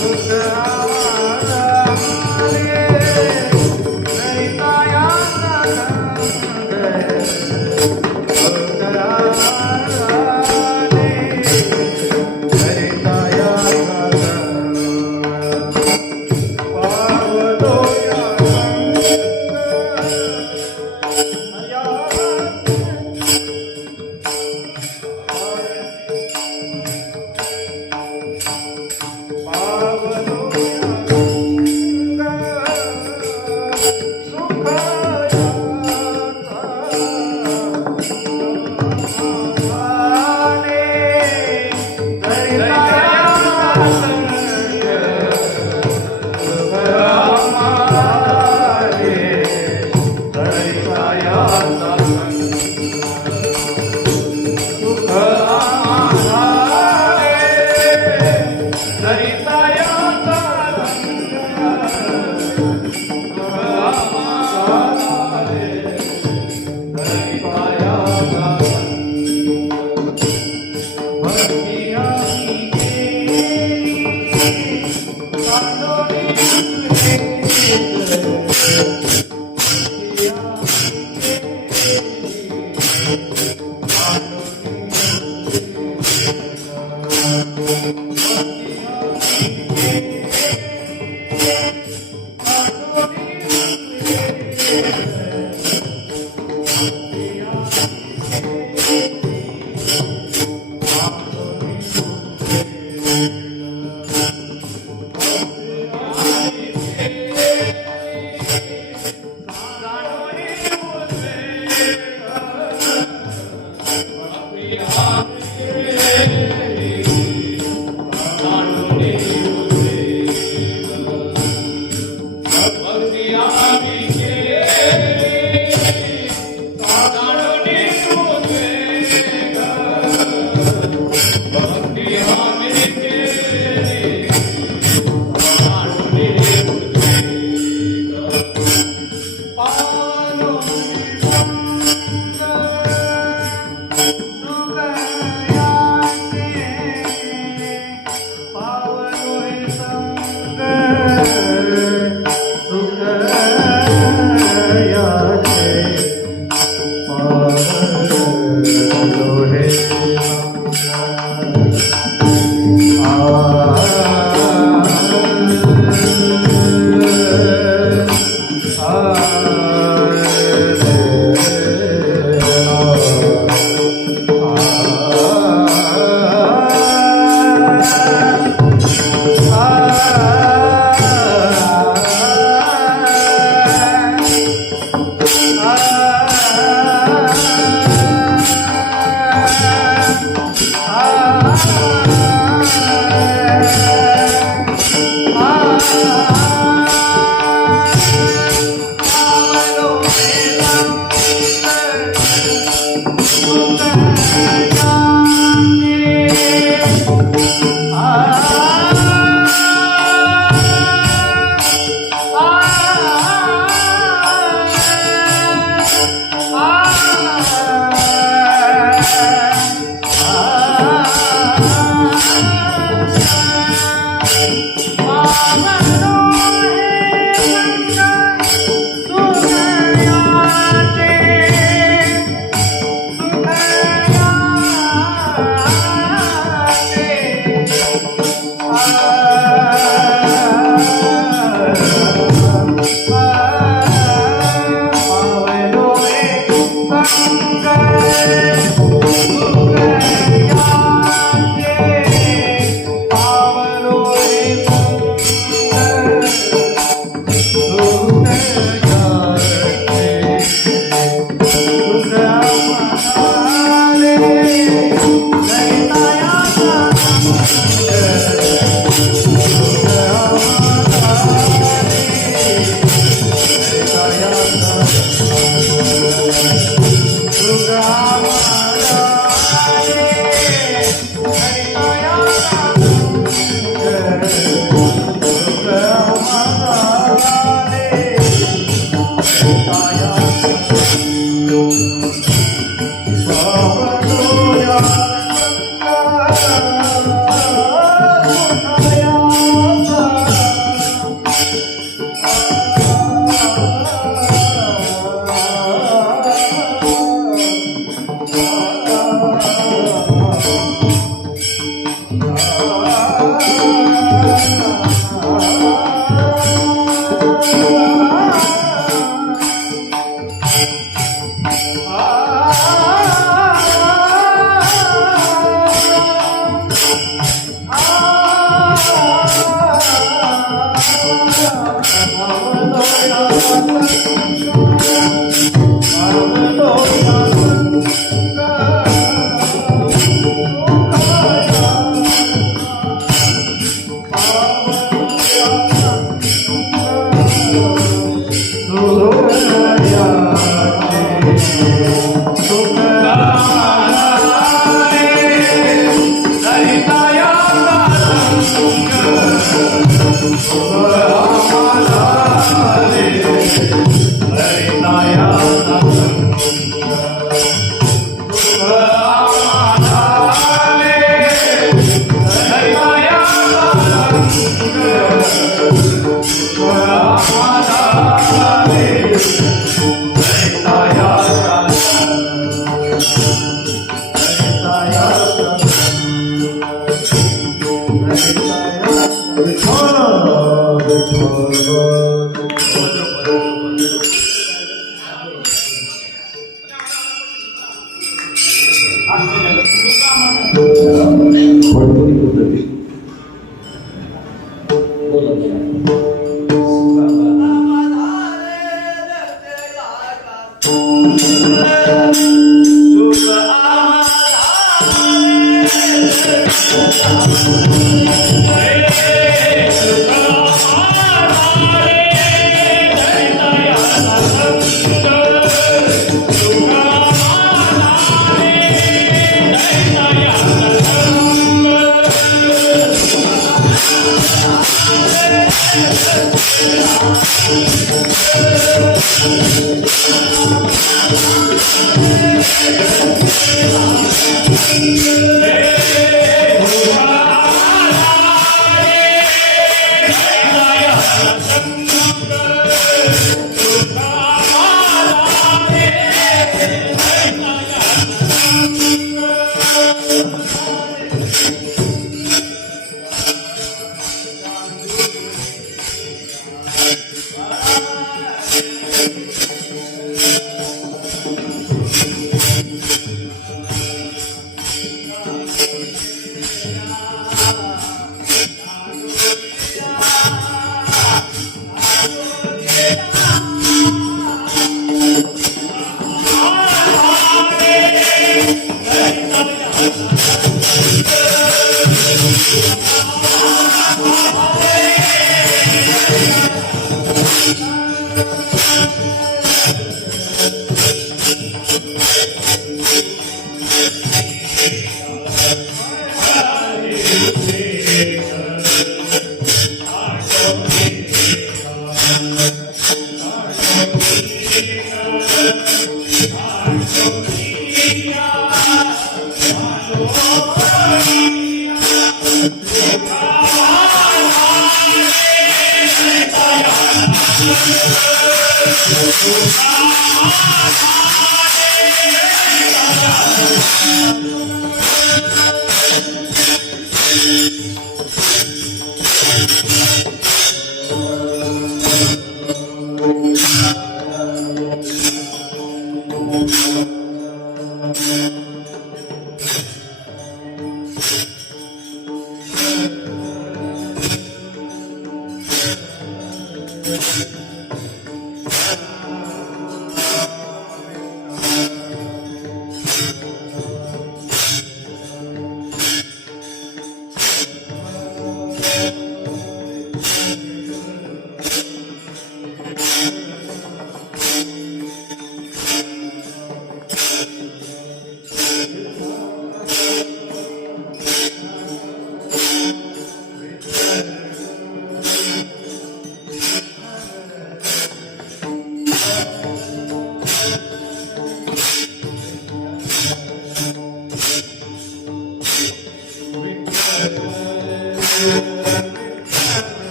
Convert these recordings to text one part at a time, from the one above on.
सुख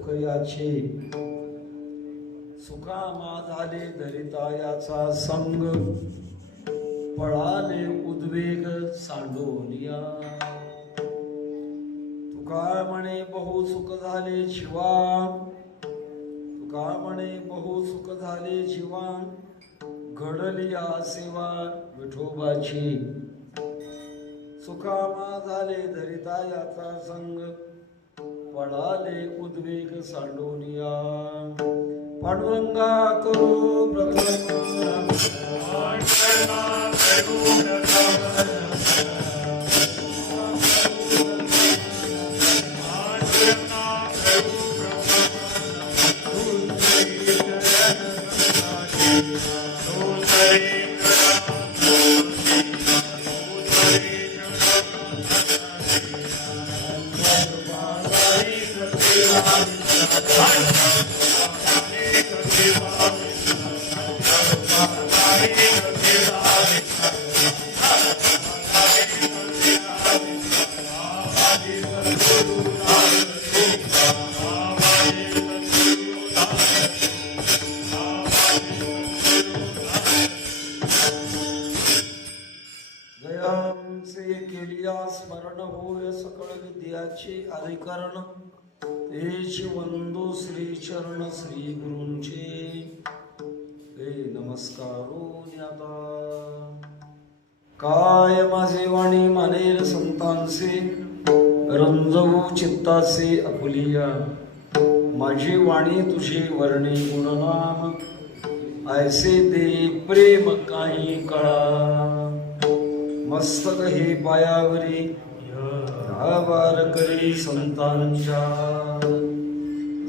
सुखयाचे सुखामा झाले धरिता याचा संग पळाले उद्वेग सांडोनिया तुका म्हणे बहु सुख झाले जीवा तुका म्हणे बहु सुख झाले जीवा घडली या सेवा विठोबाची सुखामा झाले धरिता याचा संग पळाले उद्वेग सांडोनिया पांडुरंगा करो स्मरण होय सकळ विद्याचे अधिकरण तेच वंदो श्री चरण श्री गुरूंचे हे नमस्कारो न्याता काय माझे वाणी मानेल संतांचे रंजवू चित्ताचे अपुलिया माझी वाणी तुझे वर्णे गुणनाम ऐसे दे प्रेम काही कळा मस्तक हे पायावरी धावार करी संतांच्या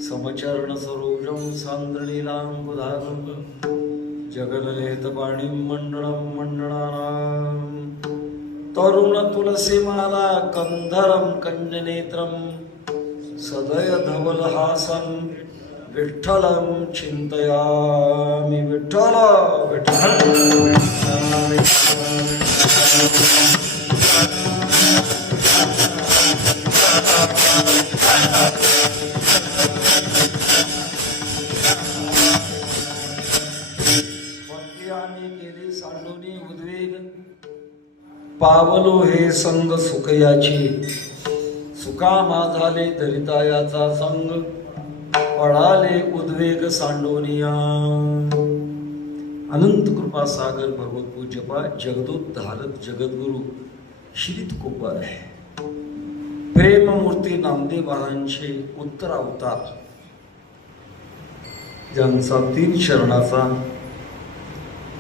समचरण सरोजम सांद्रणीलांबुधारम जगललेत पाणीं मंडळं मंडळानां तरुण तुलसीमाला कंधरं कन्यनेत्रं सदय धवलहासं विठ्ठलं चिंतयामि विठ्ठल विठ्ठल सांडोनी उद्वेग पावलो हे संग सुखयाची सुखामा झाले धरिता याचा संग पळाले उद्वेग सांडोनिया अनंत कृपा सागर भगवत पूज्यपा जगदूत धारक जगद्गुरु श्री तुकोबार आहे प्रेममूर्ती नामदेव महाराजांचे उत्तर अवतार ज्यांचा 3 शरणाचा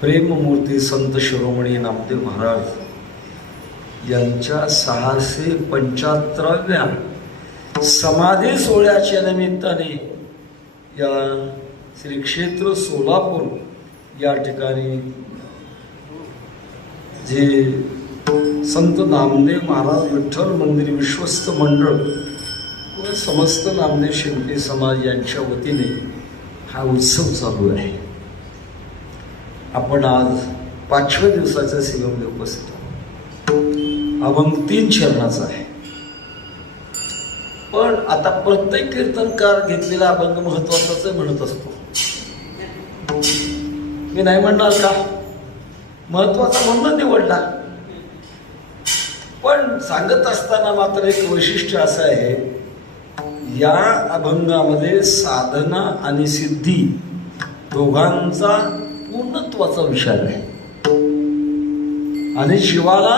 प्रेममूर्ती संत शिरोमणी नामदेव महाराज यांच्या 675व्या समाधी सोहळ्याच्या निमित्ताने या श्री क्षेत्र सोलापूर या ठिकाणी जे संत नामदेव महाराज विठ्ठल मंदिर विश्वस्त मंडळ व समस्त नामदेव शिंपी समाज यांच्या वतीने हा उत्सव चालू आहे. आपण आज 5व्या दिवसाच्या सेवेमध्ये उपस्थित आहोत. अभंग 3 चरणाचा आहे. पण आता प्रत्येक कीर्तनकार घेतलेला अभंग महत्वाचाच म्हणत असतो. मी नाही म्हणणार का, महत्वाचा म्हणून निवडला. पण सांगत असताना मात्र एक वैशिष्ट्य असं आहे, या अभंगामध्ये साधना आणि सिद्धी दोघांचा पूर्णत्वाचा विचार आहे. आणि शिवाला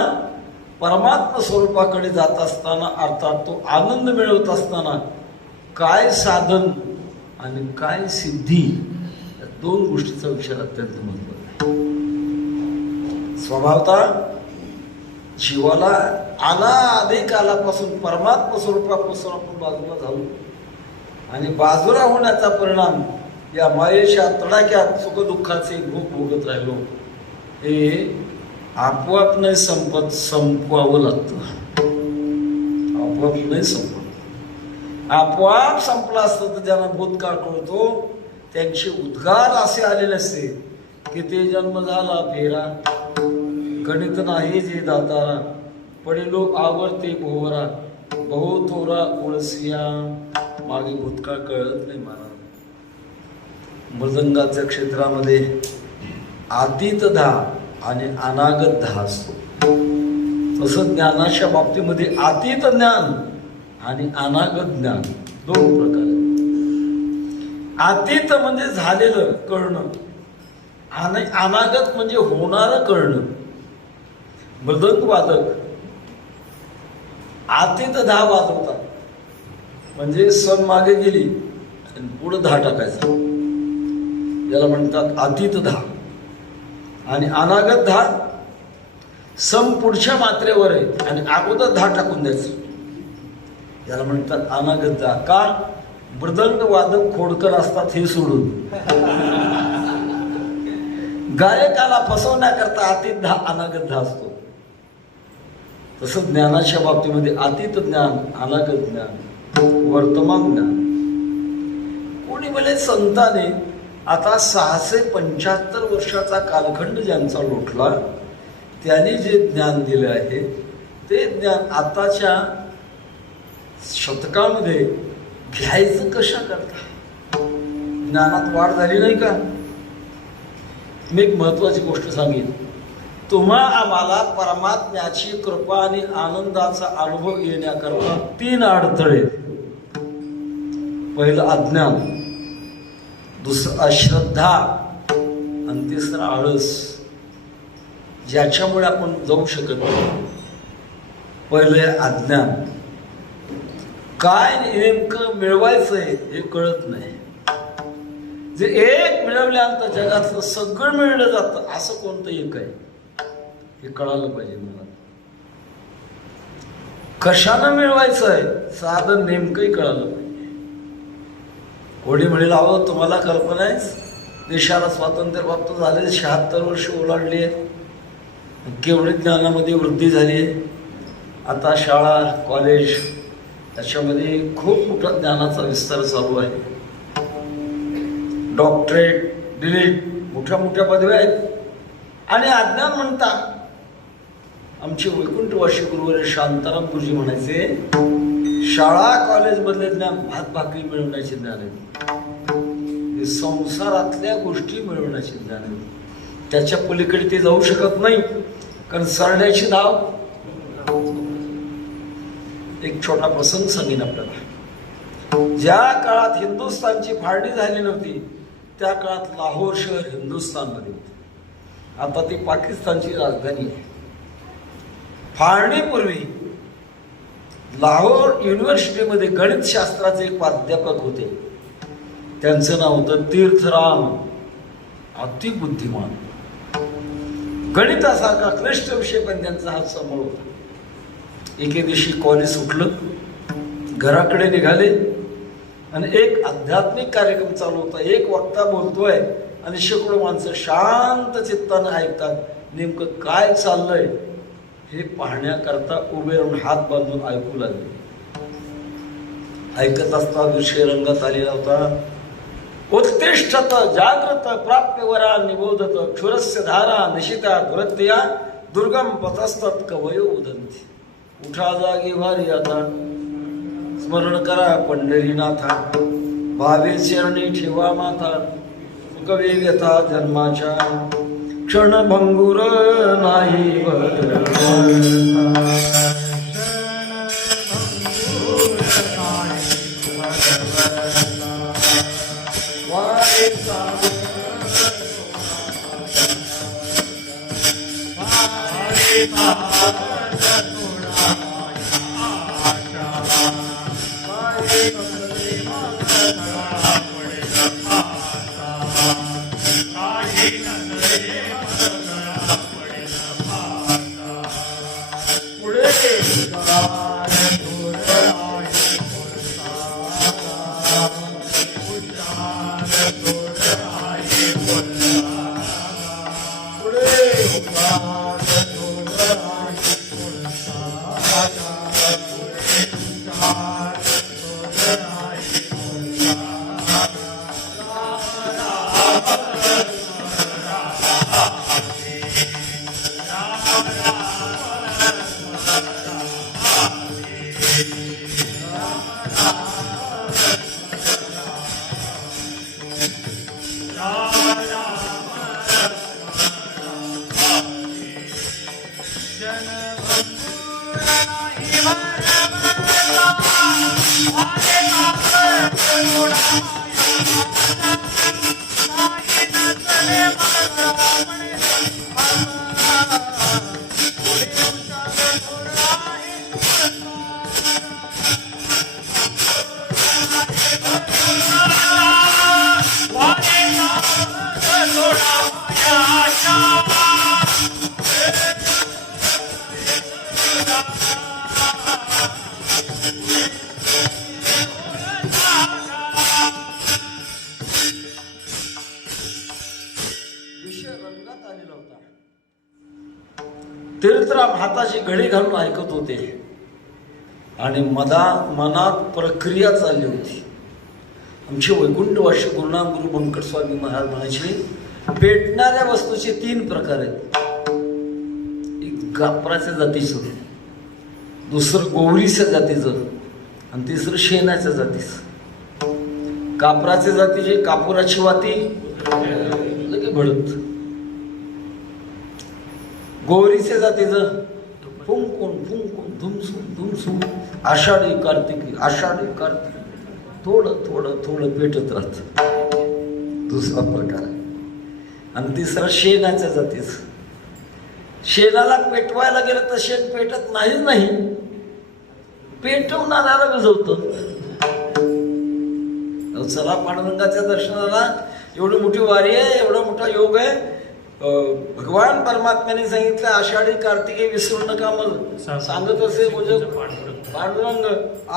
परमात्मा स्वरूपाकडे जात असताना अर्थात तो आनंद मिळवत असताना काय साधन आणि काय सिद्धी या 2 गोष्टीचा विचार अत्यंत महत्त्वाचा आहे. स्वभावतः जीवाला अनादी कालापासून परमात्मा स्वरूपापासून आपण बाजूला झालो आणि बाजूला होण्याचा परिणाम या मायेच्या तडाख्यात सुखदुःखाचे भोग भोगत राहिलो. हे आपोआप नाही संपवावं लागतं. आपोआप नाही संपत. आपोआप संपला असतं तर ज्यांना भूतकाळ कळतो त्यांचे उद्गार असे आलेले असते की ते जन्म झाला फेरा गणित नाही जे दातारा पडिलो आवर्ते भोवरा बहु थोरा उळसिया मागे भूतकाळ कळत नाही मला. मृदंगाच्या क्षेत्रामध्ये आतीत धा आणि अनागत धा असतो. तसं ज्ञानाच्या बाबतीमध्ये आतीत ज्ञान आणि अनागत ज्ञान दोन प्रकार. आतीत म्हणजे झालेलं कळणं आणि अनागत म्हणजे होणारं कळणं. मृदंग वादक आतीत धा वाजवतात, म्हणजे सण मागे गेली आणि पुढं धा टाकायचा, याला म्हणतात आतीत धा. आणि अनागत धा सम पुढच्या मात्रेवर आहे आणि अगोदर धा टाकून द्यायचं, याला म्हणतात अनागत धा. का? मृदंग वादक खोडकर असतात हे सोडून गायकाला फसवण्याकरता आतीत धा अनागत धा असतो. तसं ज्ञानाच्या बाबतीमध्ये आतीत ज्ञान, अनागत ज्ञान, वर्तमान ज्ञान. कोणी म्हणे संतांनी आता 675 वर्षाचा कालखंड ज्यांचा लोटला त्यांनी जे ज्ञान दिलं आहे ते ज्ञान आताच्या शतकामध्ये घ्यायचं कशा करता? ज्ञानात वाढ झाली नाही का? मी एक महत्वाची गोष्ट सांगेन. तुम्हा आम्हाला परमात्म्याची कृपा आणि आनंदाचा अनुभव येण्याकरता 3 अडथळे. पहिलं अज्ञान, दुसरं अश्रद्धा आणि तिसरं आळस, ज्याच्यामुळे आपण जाऊ शकत नाही. पहिलं अज्ञान. काय नेमकं मिळवायचंय हे कळत नाही. जे एक मिळवल्यानंतर जगातलं सगळं मिळलं जातं असं कोणतं एक आहे हे कळालं पाहिजे मला. कशानं मिळवायचंय साधन नेमकंही कळालं पाहिजे. कोणी म्हणेल अहो तुम्हाला कल्पना आहे देशाला स्वातंत्र्य प्राप्त झाले 76 वर्ष ओलांडली आहे, केवढी ज्ञानामध्ये वृद्धी झाली आहे. आता शाळा कॉलेज त्याच्यामध्ये खूप मोठा ज्ञानाचा विस्तार चालू आहे. डॉक्टरेट डिलीट मोठ्या मोठ्या पदव्या आहेत. आणि अज्ञान म्हणता आमचे वैकुंठवासी गुरुवारी शांताराम गुरुजी म्हणायचे शाळा कॉलेजमधले ज्ञान भात भाकरी मिळवण्याचे ज्ञान आहे, संसारातल्या गोष्टी मिळवण्याचे ज्ञान आहे. त्याच्या पलीकडे ते जाऊ शकत नाही, कारण सरण्याची धाव. एक छोटा प्रसंग सांगेन आपल्याला. ज्या काळात हिंदुस्थानची फाळणी झाली नव्हती त्या काळात लाहोर शहर हिंदुस्थानमध्ये होते. आता ती पाकिस्तानची राजधानी आहे. फाळणीपूर्वी लाहोर युनिव्हर्सिटीमध्ये गणितशास्त्राचे एक प्राध्यापक होते. त्यांचं नाव होतं तीर्थराम. अतिबुद्धिमान, गणितासारखा क्लिष्ट विषय पण त्यांचा हात समोर होता. एके दिवशी कॉलेज सुटलं, घराकडे निघाले आणि एक आध्यात्मिक कार्यक्रम चालू होता. एक वक्ता बोलतोय आणि शेकडो माणसं शांत चित्तानं ऐकतात. नेमकं काय चाललंय हे पाहण्याकरता उभे राहून हात बांधून ऐकू लागले. ऐकत असता विषय रंगात आलेला होता. उत्तिष्ठत जागृत प्राप्यवरा निबोधत क्षुरस्य धारा निशिता दुरत्या दुर्गम पथस्तत कवयो उदंती. उठा जागी भारी आता, स्मरण करा पंढरीनाथा, भावे चरणी ठेवा माथा, कवी व्यथा जन्माच्या क्षणभंगुर नाही तीर्थराम हाताची घडी घालून ऐकत होते आणि मनात प्रक्रिया चालली होती. आमचे वैकुंठवासी गुरुनाम गुरु बंकट स्वामी महाराज म्हणायचे पेटणाऱ्या वस्तूचे 3 प्रकार आहेत. एक कापराच्या जातीचं, दुसरं गोवरीच्या जातीचं आणि तिसरं शेणाच्या जातीचं. कापराच्या जातीची कापुराची वाती लगे भडत, गोवरीच्या जातीचं फुंकून धुमसून आषाढी कार्तिकी थोडं पेटत राहत. दुसरा प्रकार आहे. आणि तिसरा शेणाच्या जातीचं. शेणाला पेटवायला गेलं तर शेण पेटत नाही, पेटवणाऱ्याला विझवतं. चला पांडुरंगाच्या दर्शनाला एवढी मोठी वारी आहे, एवढा मोठा योग आहे. भगवान परमात्म्याने सांगितलं आषाढी कार्तिकी विसरू नका. मग सांगत असे म्हणजे पांडुरंग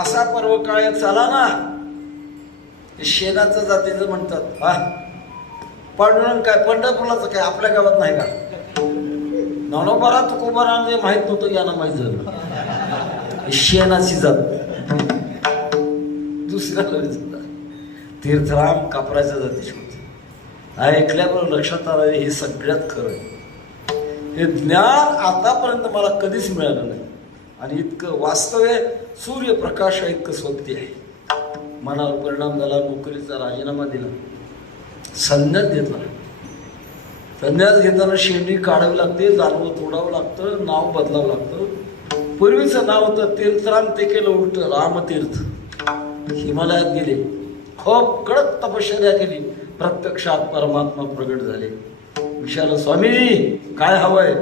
असा पर्व काळ चला ना. शेणाचं जातीचं म्हणतात. हा पांडुरंग काय पंढरपुराचं काय आपल्या गावात नाही का? नवनोबारा तुकोबारा जे माहित नव्हतं यांना माहित झालं. शेणाची जात. दुसऱ्या तीर्थराम कापराच्या जातीची होती. ऐकल्याबरोबर लक्षात आलं हे सगळ्यात खरं आहे. हे ज्ञान आतापर्यंत मला कधीच मिळालं नाही आणि इतकं वास्तव आहे. सूर्यप्रकाश इतकं सत्य आहे. मनावर परिणाम झाला. नोकरीचा राजीनामा दिला. संन्यास घेतला. संन्यास घेताना शेंडी काढावी लागते, जानवं तोडावं लागतं, नाव बदलावं लागतं. पूर्वीचं नाव होतं तीर्थराम, ते केलं उलट रामतीर्थ. हिमालयात गेले, खूप कडक तपश्चर्या केली. प्रत्यक्षात परमात्मा प्रगट झाले. विचारलं स्वामीजी काय हवंय?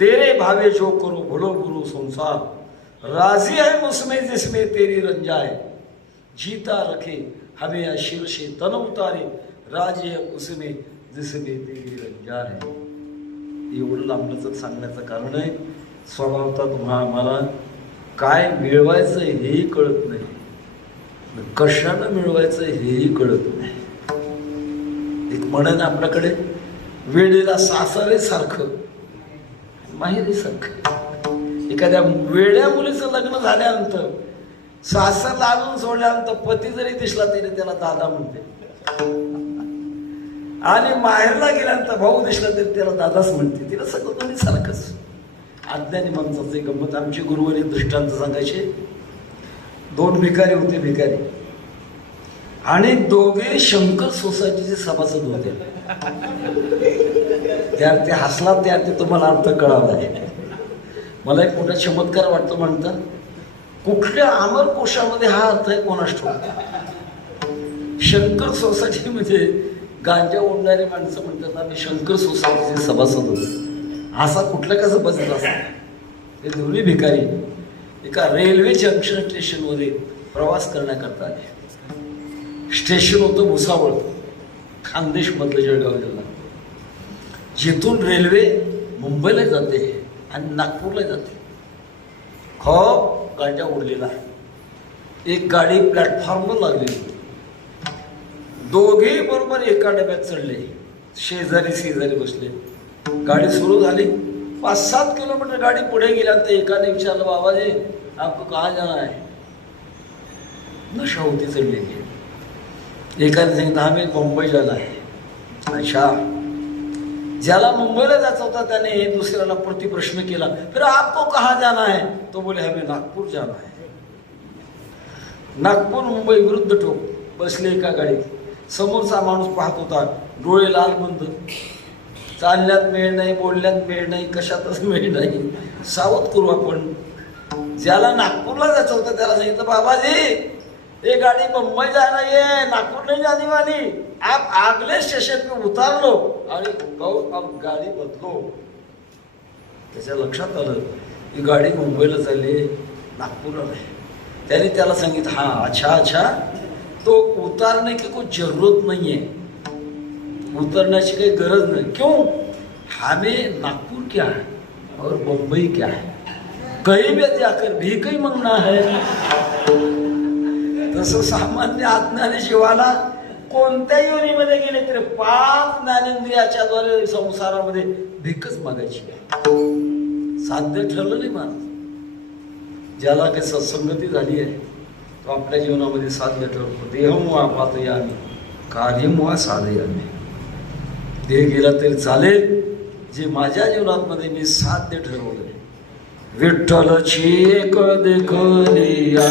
तेरे भावे जो करो भलो गुरु संसार, राजी है मुझमें जिसमें तेरी रंजाए, जीता रखे हमें शीर्षे तन उतारे, राजी है उसमें जिसमें तेरी रंजा है. एवढं लांबलचक सांगण्याचं कारण आहे स्वभावता तुम्हाला काय मिळवायचं हेही कळत नाही, कशानं मिळवायचं हेही कळत नाही. एक म्हणून आपल्याकडे वेळेला सासरे सारखं माहेरी सारखं. एखाद्या वेड्या मुलीचं लग्न झाल्यानंतर सासर आणून सोडल्यानंतर पती जरी दिसला तरी त्याला दादा म्हणते, आणि माहेरला गेल्यानंतर भाऊ दिसला तरी त्याला दादाच म्हणते. तिला सगळं दोन्ही सारखंच. अज्ञानी माणसाचे गंमत. आमचे गुरुवारी दृष्टांत सांगायचे. 2 भिकारी होते. भिकारी आणि दोघे शंकर सोसायटीचे सभासद होते. त्यात ते हसला, त्यात ते तुम्हाला अर्थ कळाला आहे. मला एक मोठा चमत्कार वाटतो. म्हणतात कुठल्या अमरकोशामध्ये हा अर्थ आहे कोणास ठाऊक. शंकर सोसायटी म्हणजे गांजा ओढणारी माणसं म्हणतात आम्ही शंकर सोसायटीचे सभासद होतो. असा कुठल्या कसं बसत असतात. ते दोन्ही भिकारी एका रेल्वे जंक्शन स्टेशनमध्ये प्रवास करण्याकरता आले. स्टेशन होतं भुसावळ, खानदेश मधलं जळगाव जिल्हा. जिथून रेल्वे मुंबईला जाते आणि नागपूरला जाते. खूप गाड्या उडलेला. एक गाडी प्लॅटफॉर्मवर लागलेली. दोघे बरोबर एका डब्यात चढले. शेजारी बसले. गाडी सुरू झाली. 5-7 किलोमीटर गाडी पुढे गेल्यानंतर एकाने विचारलं बाबाजी आपको कहाँ जाना है? नशा होती चढलेली. एकाने सांगितलं हमें मुंबई जाना है. अच्छा. ज्याला मुंबईला जायचं होता त्याने दुसऱ्याला प्रतिप्रश्न केला फिर आपको कहाँ जाना है? तो बोले हमें नागपूर जाना है. नागपूर मुंबई विरुद्ध टोक. बसले एका गाडीत. समोरचा माणूस पाहत होता, डोळे लाल बंद. चालण्यात मेळ नाही, बोलण्यात मेळ नाही, कशातच मेळ नाही. सावध करू आपण. ज्याला नागपूरला जायचं होतं त्याला सांगितलं बाबाजी ये गाड़ी बम्बई जा रही है, नागपुर नहीं जाने वाली, आप अगले स्टेशन पे उतार लो आणि अब गाडी बदलो. त्याच्या लक्षात आलं की गाडी मुंबईला चालली, नागपूरला नाही. त्याने त्याला सांगितलं हाँ अच्छा तो उतारने की कोई जरूरत नहीं है, उतरण्याची काही गरज नाही. क्यों? हमें नागपुर क्या है और मुंबई क्या है, कहीं भी जाकर भी काही मागना है. तसं सामान्य अज्ञानी जीवाला कोणत्या योनीमध्ये गेले तरी 5 ज्ञानेंद्रियाच्या द्वारे संसारामध्ये भीकच मागायची. साध्य ठरलं नाही महाराज. ज्याला काही सत्संगती झाली आहे तो आपल्या जीवनामध्ये साध्य ठरतो. देहमुआ पातयामी कार्यमुआ साधयामी. देह गेला तरी चालेल, जे माझ्या जीवनामध्ये मी साध्य ठरवलं. विठ्ठलची एक देखलिया,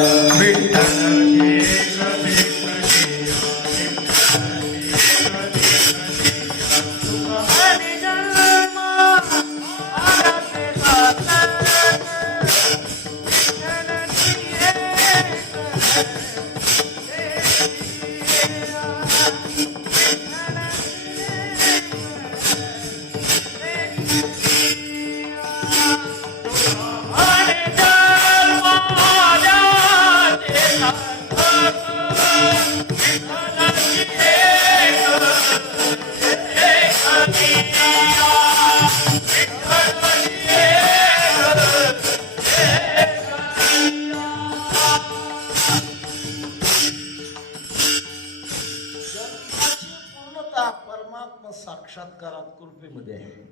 परमात्मा साक्षात्कारात कृपेमध्ये आहे.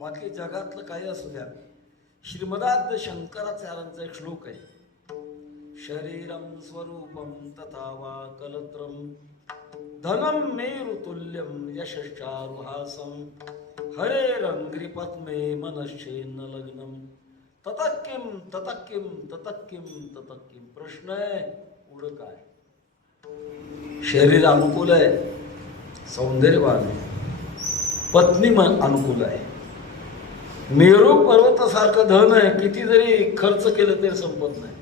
बाकी जगातलं काही असू द्या. श्रीमदाद्य शंकराचार्यांचा एक श्लोक आहे, शरीरम स्वरूपम तथा वा कलत्रम धनम मेरुतुल्यम यशश्चारुहासम हरेरंग्रिपद्मे मनश्चेन्न लग्नम ततक्किम ततक्किम ततक्किम ततक्किम. प्रश्न आहे पुढं काय? शरीर अनुकूल आहे, सौंदर्यवान आहे, पत्नी अनुकूल आहे, मेरू पर्वतासारखं धन आहे, किती जरी खर्च केलं तरी संपत नाही.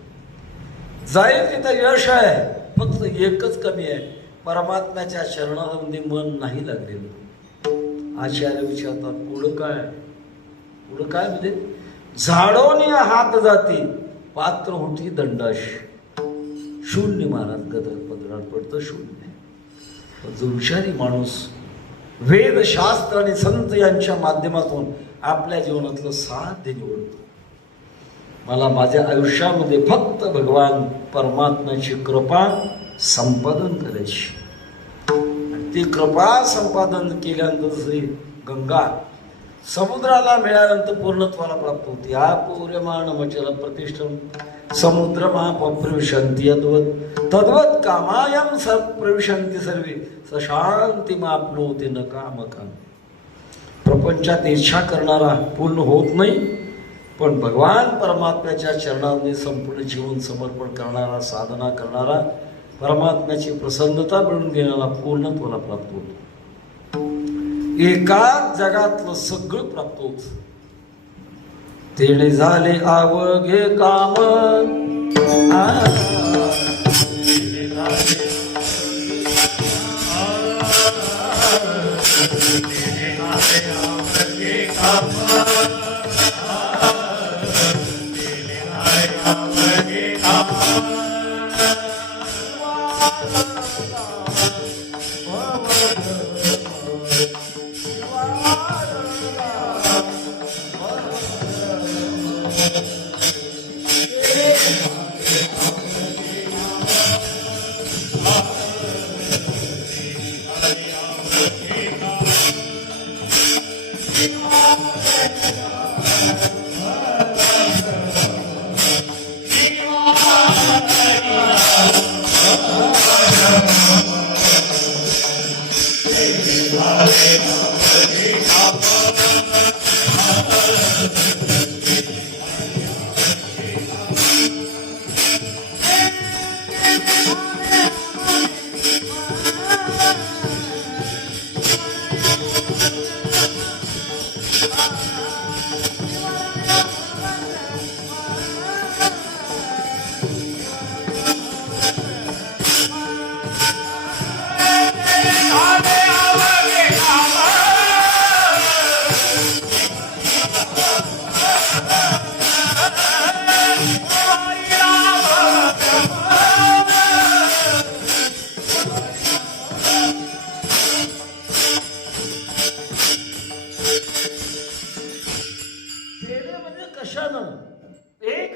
जाईल तिथं यश आहे, फक्त एकच कमी आहे, परमात्म्याच्या चरणामध्ये मन नाही लागलेलं. आचार्य विचारतात पुढं काय? पुढं काय म्हणजे झाडोनी हात जाती पात्र होती दंडाश. शून्य महाराज गदर पदरात पडतं शून्य. जो विचारी माणूस वेद शास्त्र आणि संत यांच्या माध्यमातून आपल्या जीवनातलं साध्य निवडतो. मला माझ्या आयुष्यामध्ये फक्त भगवान परमात्म्याची कृपा संपादन करायची. आणि ती कृपा संपादन केल्यानंतर जशी गंगा समुद्राला मिळाल्यानंतर पूर्णत्वाला प्राप्त होती. आपूर्यमान मचल प्रतिष्ठम समुद्रमाप्रविशन्ति यद्वत् तद्वत् कामायं प्रविशन्ति सर्वे सशांतिमाप्नोति न कामकाम. प्रपंचात इच्छा करणारा पूर्ण होत नाही, पण भगवान परमात्म्याच्या चरणांनी संपूर्ण जीवन समर्पण करणारा, साधना करणारा, परमात्म्याची प्रसन्नता मिळवून घेणारा पूर्णत्वाला प्राप्त होतो. एकाच जगातलं सगळं प्राप्त होत. तेणे झाले अवघे काम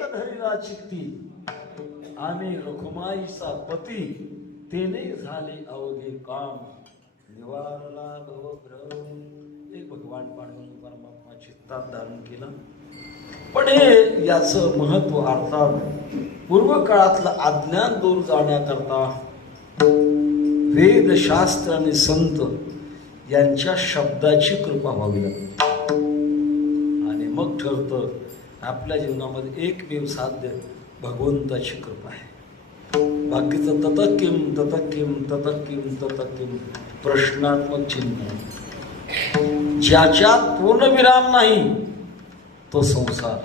एक धरीला चित्ती आम्ही रखुमाईचा पती तेने झाले अवघे काम निवारला भवभ्रम. एक भगवान पांडुरंग परमात्मा चित्तात धारण केला. पण हे याचं महत्व अर्थात पूर्व काळातलं अज्ञान दूर जाण्याकरता वेद शास्त्र आणि संत यांच्या शब्दाची कृपा व्हावी लागते. आणि मग ठरतं आपल्या जीवनामध्ये एकमेव साध्य भगवंताची कृपा आहे. बाकीचं ततकिम ततकिम ततकिम ततकिम प्रश्नात्मक चिन्ह. ज्याच्यात पूर्णविराम नाही तो संसार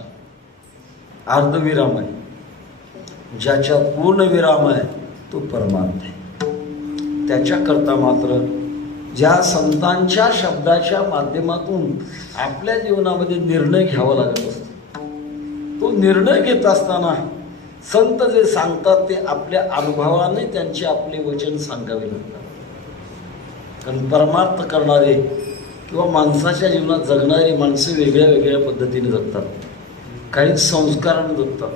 अर्धविराम आहे. ज्याच्यात पूर्णविराम आहे तो परमार्थ आहे. त्याच्याकरता मात्र ज्या संतांच्या शब्दाच्या माध्यमातून आपल्या जीवनामध्ये निर्णय घ्यावा लागत असतो, तो निर्णय घेत असताना संत जे सांगतात ते आपल्या अनुभवाने त्यांचे आपले वचन सांगावे लागतात. कारण परमार्थ करणारे किंवा माणसाच्या जीवनात जगणारी माणसं वेगळ्या वेगळ्या पद्धतीने जगतात. काही संस्काराने जगतात,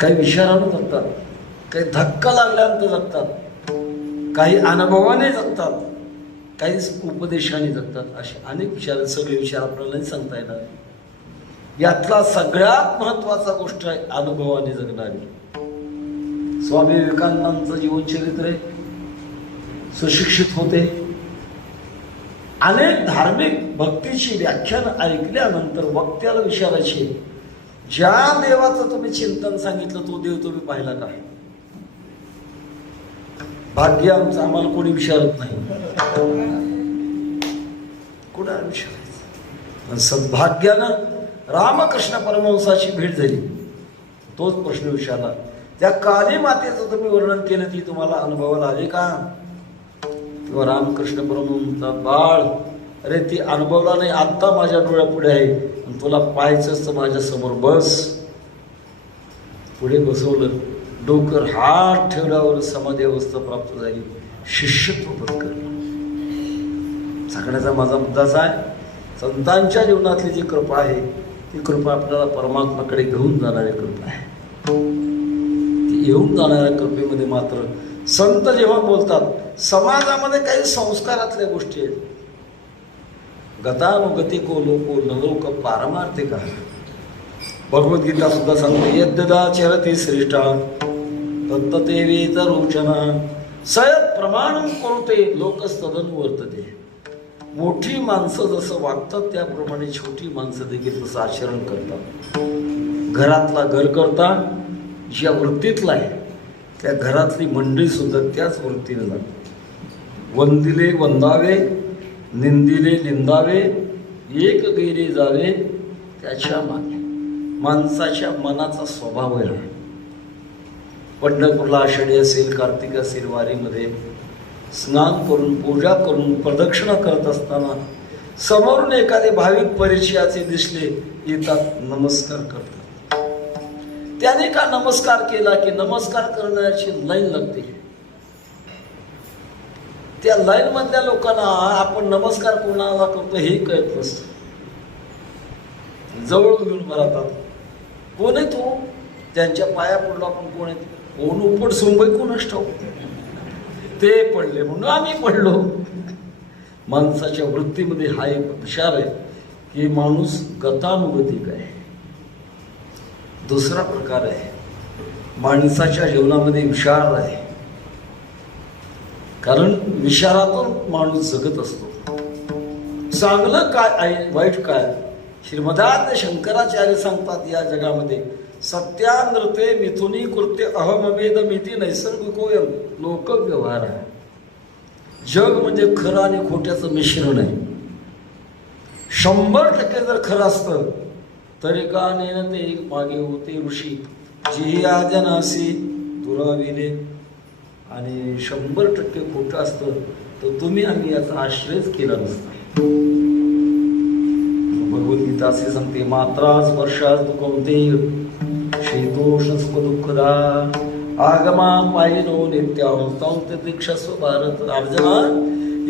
काही विचाराने जगतात, काही धक्का लागल्यानंतर जगतात, काही अनुभवाने जगतात, काही उपदेशाने जगतात. असे अनेक विचार, सगळे विचार आपल्याला नाही सांगता येणार. यातला सगळ्यात महत्वाचा गोष्ट आहे अनुभवाने जगणारी. स्वामी विवेकानंदांचं जीवनचरित्र आहे. सुशिक्षित होते. अनेक धार्मिक भक्तीची व्याख्यान ऐकल्यानंतर वक्त्याला विचारायचे, ज्या देवाचं तुम्ही चिंतन सांगितलं तो देव तुम्ही पाहिला का? भाग्य आमचं, आम्हाला कोणी विचारत नाही. कोणाला विचारायचं? सद्भाग्यानं रामकृष्ण परमहंसाची भेट झाली. तोच प्रश्न विचारला, त्या काली मातेचं तुम्ही वर्णन केलं ती तुम्हाला अनुभवाला आले का? किंवा रामकृष्ण परमहंसा, बाळ अरे ती अनुभवला नाही, आत्ता माझ्या डोळ्यापुढे आहे, तुला पाहायचंच तर माझ्या समोर बस. पुढे बसवलं, डोकर हात ठेवल्यावर समाधी अवस्था प्राप्त झाली. शिष्यत्व पत्करलं. सांगण्याचा माझा मुद्दाच आहे, संतांच्या जीवनातली जी कृपा आहे ती कृपा आपल्याला परमात्माकडे घेऊन जाणारी कृपा आहे. ती येऊन जाणाऱ्या कृपेमध्ये मात्र संत जेव्हा बोलतात, समाजामध्ये काही संस्कारातल्या गोष्टी आहेत. गतानुगती को लोको नलोक पारमार्थिका. भगवद्गीता सुद्धा सांगते, यद्यदाचरति श्रेष्ठा तत्तते वेतरोचना सयत प्रमाणं कुरुते लोकस्तदनुवर्तते. मोठी माणसं जसं वागतात त्याप्रमाणे छोटी माणसं देखील तसं आचरण करतात. घरातला घर करता ज्या वृत्तीतला आहे त्या घरातली मंडळी सुद्धा त्याच वृत्तीने जातात. वंदिले वंदावे, निंदिले निंदावे, एक गैरे जावे त्याच्या मागे. माणसाच्या मनाचा स्वभाव आहे. पंढरपूरला आषाढी असेल, कार्तिक असेल, वारीमध्ये स्नान करून पूजा करून प्रदक्षिणा करत असताना समोरून एखादे भाविक परिचयाचे दिसले, येतात, नमस्कार करतात. त्याने का नमस्कार केला की नमस्कार करण्याची लाईन लागते. त्या लाईन मधल्या लोकांना आपण नमस्कार कोणाला करतो हे कळत नसतं. जवळ घेऊन राहतात, कोण आहे तू? त्यांच्या पाया पडलो आपण, कोण आहे? कोण उपट सुंबई कोणच ठाऊ. ते पडले म्हणून आम्ही पडलो. माणसाच्या वृत्तीमध्ये हा एक विचार आहे की माणूस गतानुगतिक आहे. दुसरा प्रकार आहे, माणसाच्या जीवनामध्ये विचार आहे. कारण विचारातून माणूस जगत असतो. चांगलं काय आहे, वाईट काय? श्रीमदाद शंकराचार्य सांगतात, या जगामध्ये सत्यानृते मिथुनी कृत्य अहमवेद मिती नैसर्गिकोयम लोक व्यवहार आहे. जग म्हणजे खरं आणि खोट्याचं मिश्रण आहे. 100% जर खरं असतं तरी का नेन ते मागे होते ऋषी जी आजनासी दुराविले. आणि 100% खोटं असतं तर तुम्ही आम्ही याचा आश्रयच केला नसता. भगवद्गीता असे सांगते, मात्रा स्पर्शास दुःखमते शीतोष्ण सुख दुःखदा आगमा पायनो नित्यावस्थां प्रतीक्षस्व भारत. अर्जुना,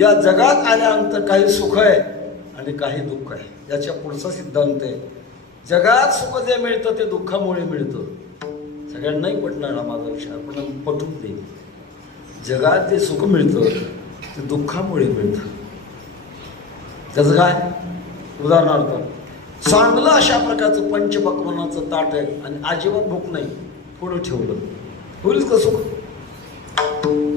या जगात आल्यानंतर काही सुख आहे आणि काही दुःख आहे. याच्या पुढचा सिद्धांत आहे, जगात सुख जे मिळतं ते दुःखामुळे मिळतं. सगळ्यांनाही पटणार ना माझा विचार, पण पटून दे. जगात जे सुख मिळतं ते दुःखामुळे मिळतं. त्याचं काय? उदाहरणार्थ चांगलं अशा प्रकारचं पंचपक्वान्नाचं ताट आहे आणि अजिबात भूक नाही, पुढं ठेवलं, होईल का सुख?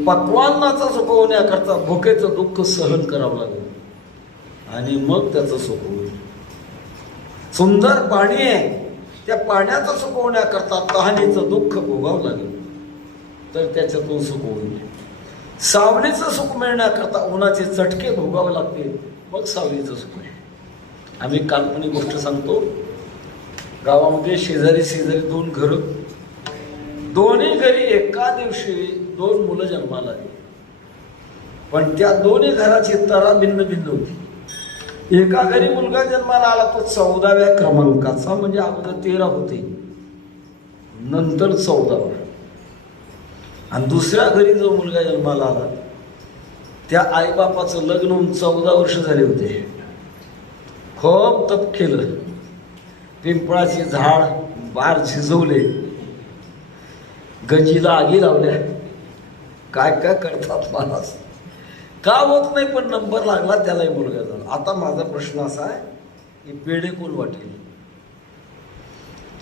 पक्वान्नाचा सुख होण्याकरता भुकेचं दुःख सहन करावं लागेल आणि मग त्याचं सुख होईल. सुंदर पाणी आहे, त्या पाण्याचं सुख होण्याकरता तहानीचं दुःख भोगावं लागेल तर त्याच्यातून सुख होईल. सावलीचं सुख मिळण्याकरता उन्हाचे चटके भोगावे लागतील मग सावलीचं सुख आहे. आम्ही काल्पनिक गोष्ट सांगतो. गावामध्ये शेजारी शेजारी 2 घरं, दोन्ही घरी एका दिवशी 2 मुलं जन्माला आली, पण त्या दोन्ही घराची तरा भिन्न भिन्न होती. एका घरी मुलगा जन्माला आला तो 14व्या क्रमांकाचा, म्हणजे अगोदर 13 होते, नंतर 14वा. आणि दुसऱ्या घरी जो मुलगा जन्माला आला त्या आईबापाचं लग्न होऊन 14 वर्ष झाले होते. खूप तप केलं, पिंपळाचे झाड बार झिजवले, गंजीला आगी लावल्या, काय काय करतात मला का होत नाही, पण नंबर लागला त्यालाही मुलगा झाला. आता माझा प्रश्न असा आहे की पेढे कोण वाटेल?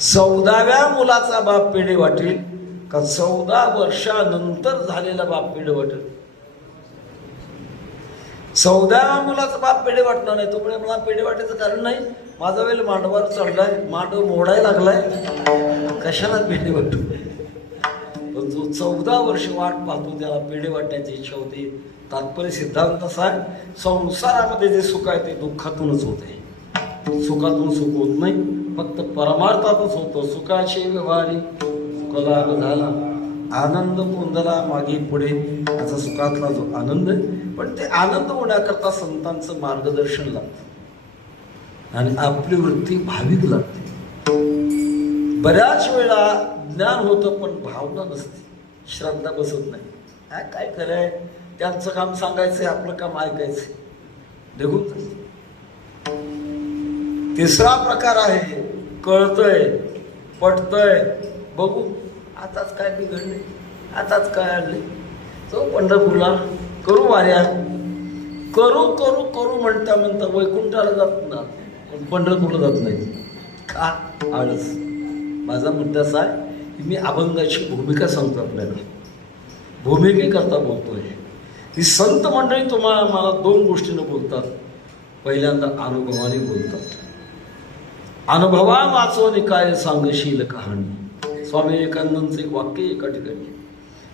14व्या मुलाचा बाप पेढे वाटेल का 14 वर्षानंतर झालेला बाप पेढे वाटेल? 14व्या मुलाचा बाप पेढे वाटणार नाही, तोपर्यंत मला पेढे वाटायचं कारण नाही. माझा वेळ मांडवावर चढलाय, मांडव मोडायला लागलाय, कशाला पेढे वाटू? पण जो 14 वर्ष वाट पाहतो त्याला पेढे वाटण्याची इच्छा होती. तात्पर्य सिद्धांत असा आहे, संसारामध्ये जे सुख आहे ते दुःखातूनच होते. सुखातून सुख होत नाही, फक्त परमार्थातच होतं. सुखाचे व्यवहारी सुखलाभ झाला, आनंद कोंदला मागे पुढे, याचा सुखातला जो आनंद आहे. पण ते आनंद होण्याकरता संतांचं मार्गदर्शन लागतं आणि आपली वृत्ती भाविक लागते. बऱ्याच वेळा ज्ञान होतं पण भावना नसते, श्रद्धा बसत नाही. काय खरंय, त्यांचं काम सांगायचंय, आपलं काम ऐकायचंय, निघून जायचं. तिसरा प्रकार आहे, कळतंय, पटतंय, बघू आताच काय बिघडले, आताच काय आणले, तो पंढरपूरला करू वाऱ्या, करू करू करू म्हणता म्हणता वैकुंठाला जात ना, पण पंढरपूरला जात नाही. का? आळस. माझा मुद्दा असा आहे की मी अभंगाची भूमिका सांगतो आपल्याला, भूमिकेकरता बोलतोय. ही संत मंडळी तुम्हाला मला 2 गोष्टीनं बोलतात. पहिल्यांदा अनुभवाने बोलतात. अनुभवा वाचवणे काय सांगशील कहाणी. स्वामी विवेकानंदांचं एक वाक्य एका ठिकाणी,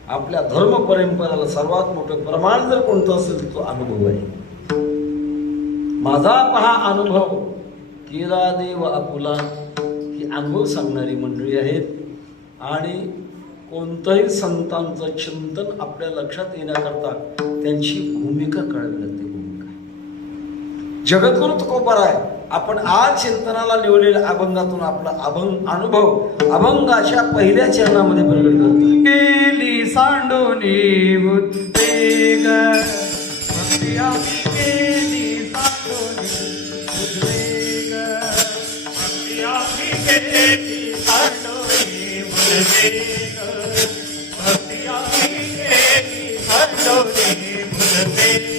आपल्या धर्म परंपरेला सर्वात मोठं प्रमाण जर कोणतं असेल तर तो अनुभव आहे. माझा पहा अनुभव केला देव आपुला, ही अनुभव सांगणारी मंडळी आहेत. आणि कोणतंही संतांचं चिंतन आपल्या लक्षात येण्याकरता त्यांची भूमिका कळावी लागते. भूमिका जगद्गुरु तुकोबाराय आपण आज चिंतनाला निवडलेल्या अभंगातून आपला अनुभव अभंगाच्या पहिल्या चरणामध्ये प्रगट करतो. केली सांडोनी उद्वेग भक्ती आम्ही केली सांडोनी उद्वेग भक्ती आम्ही केली सांडोनी उद्वेग भक्ती आम्ही केली सांडोनी उद्वेग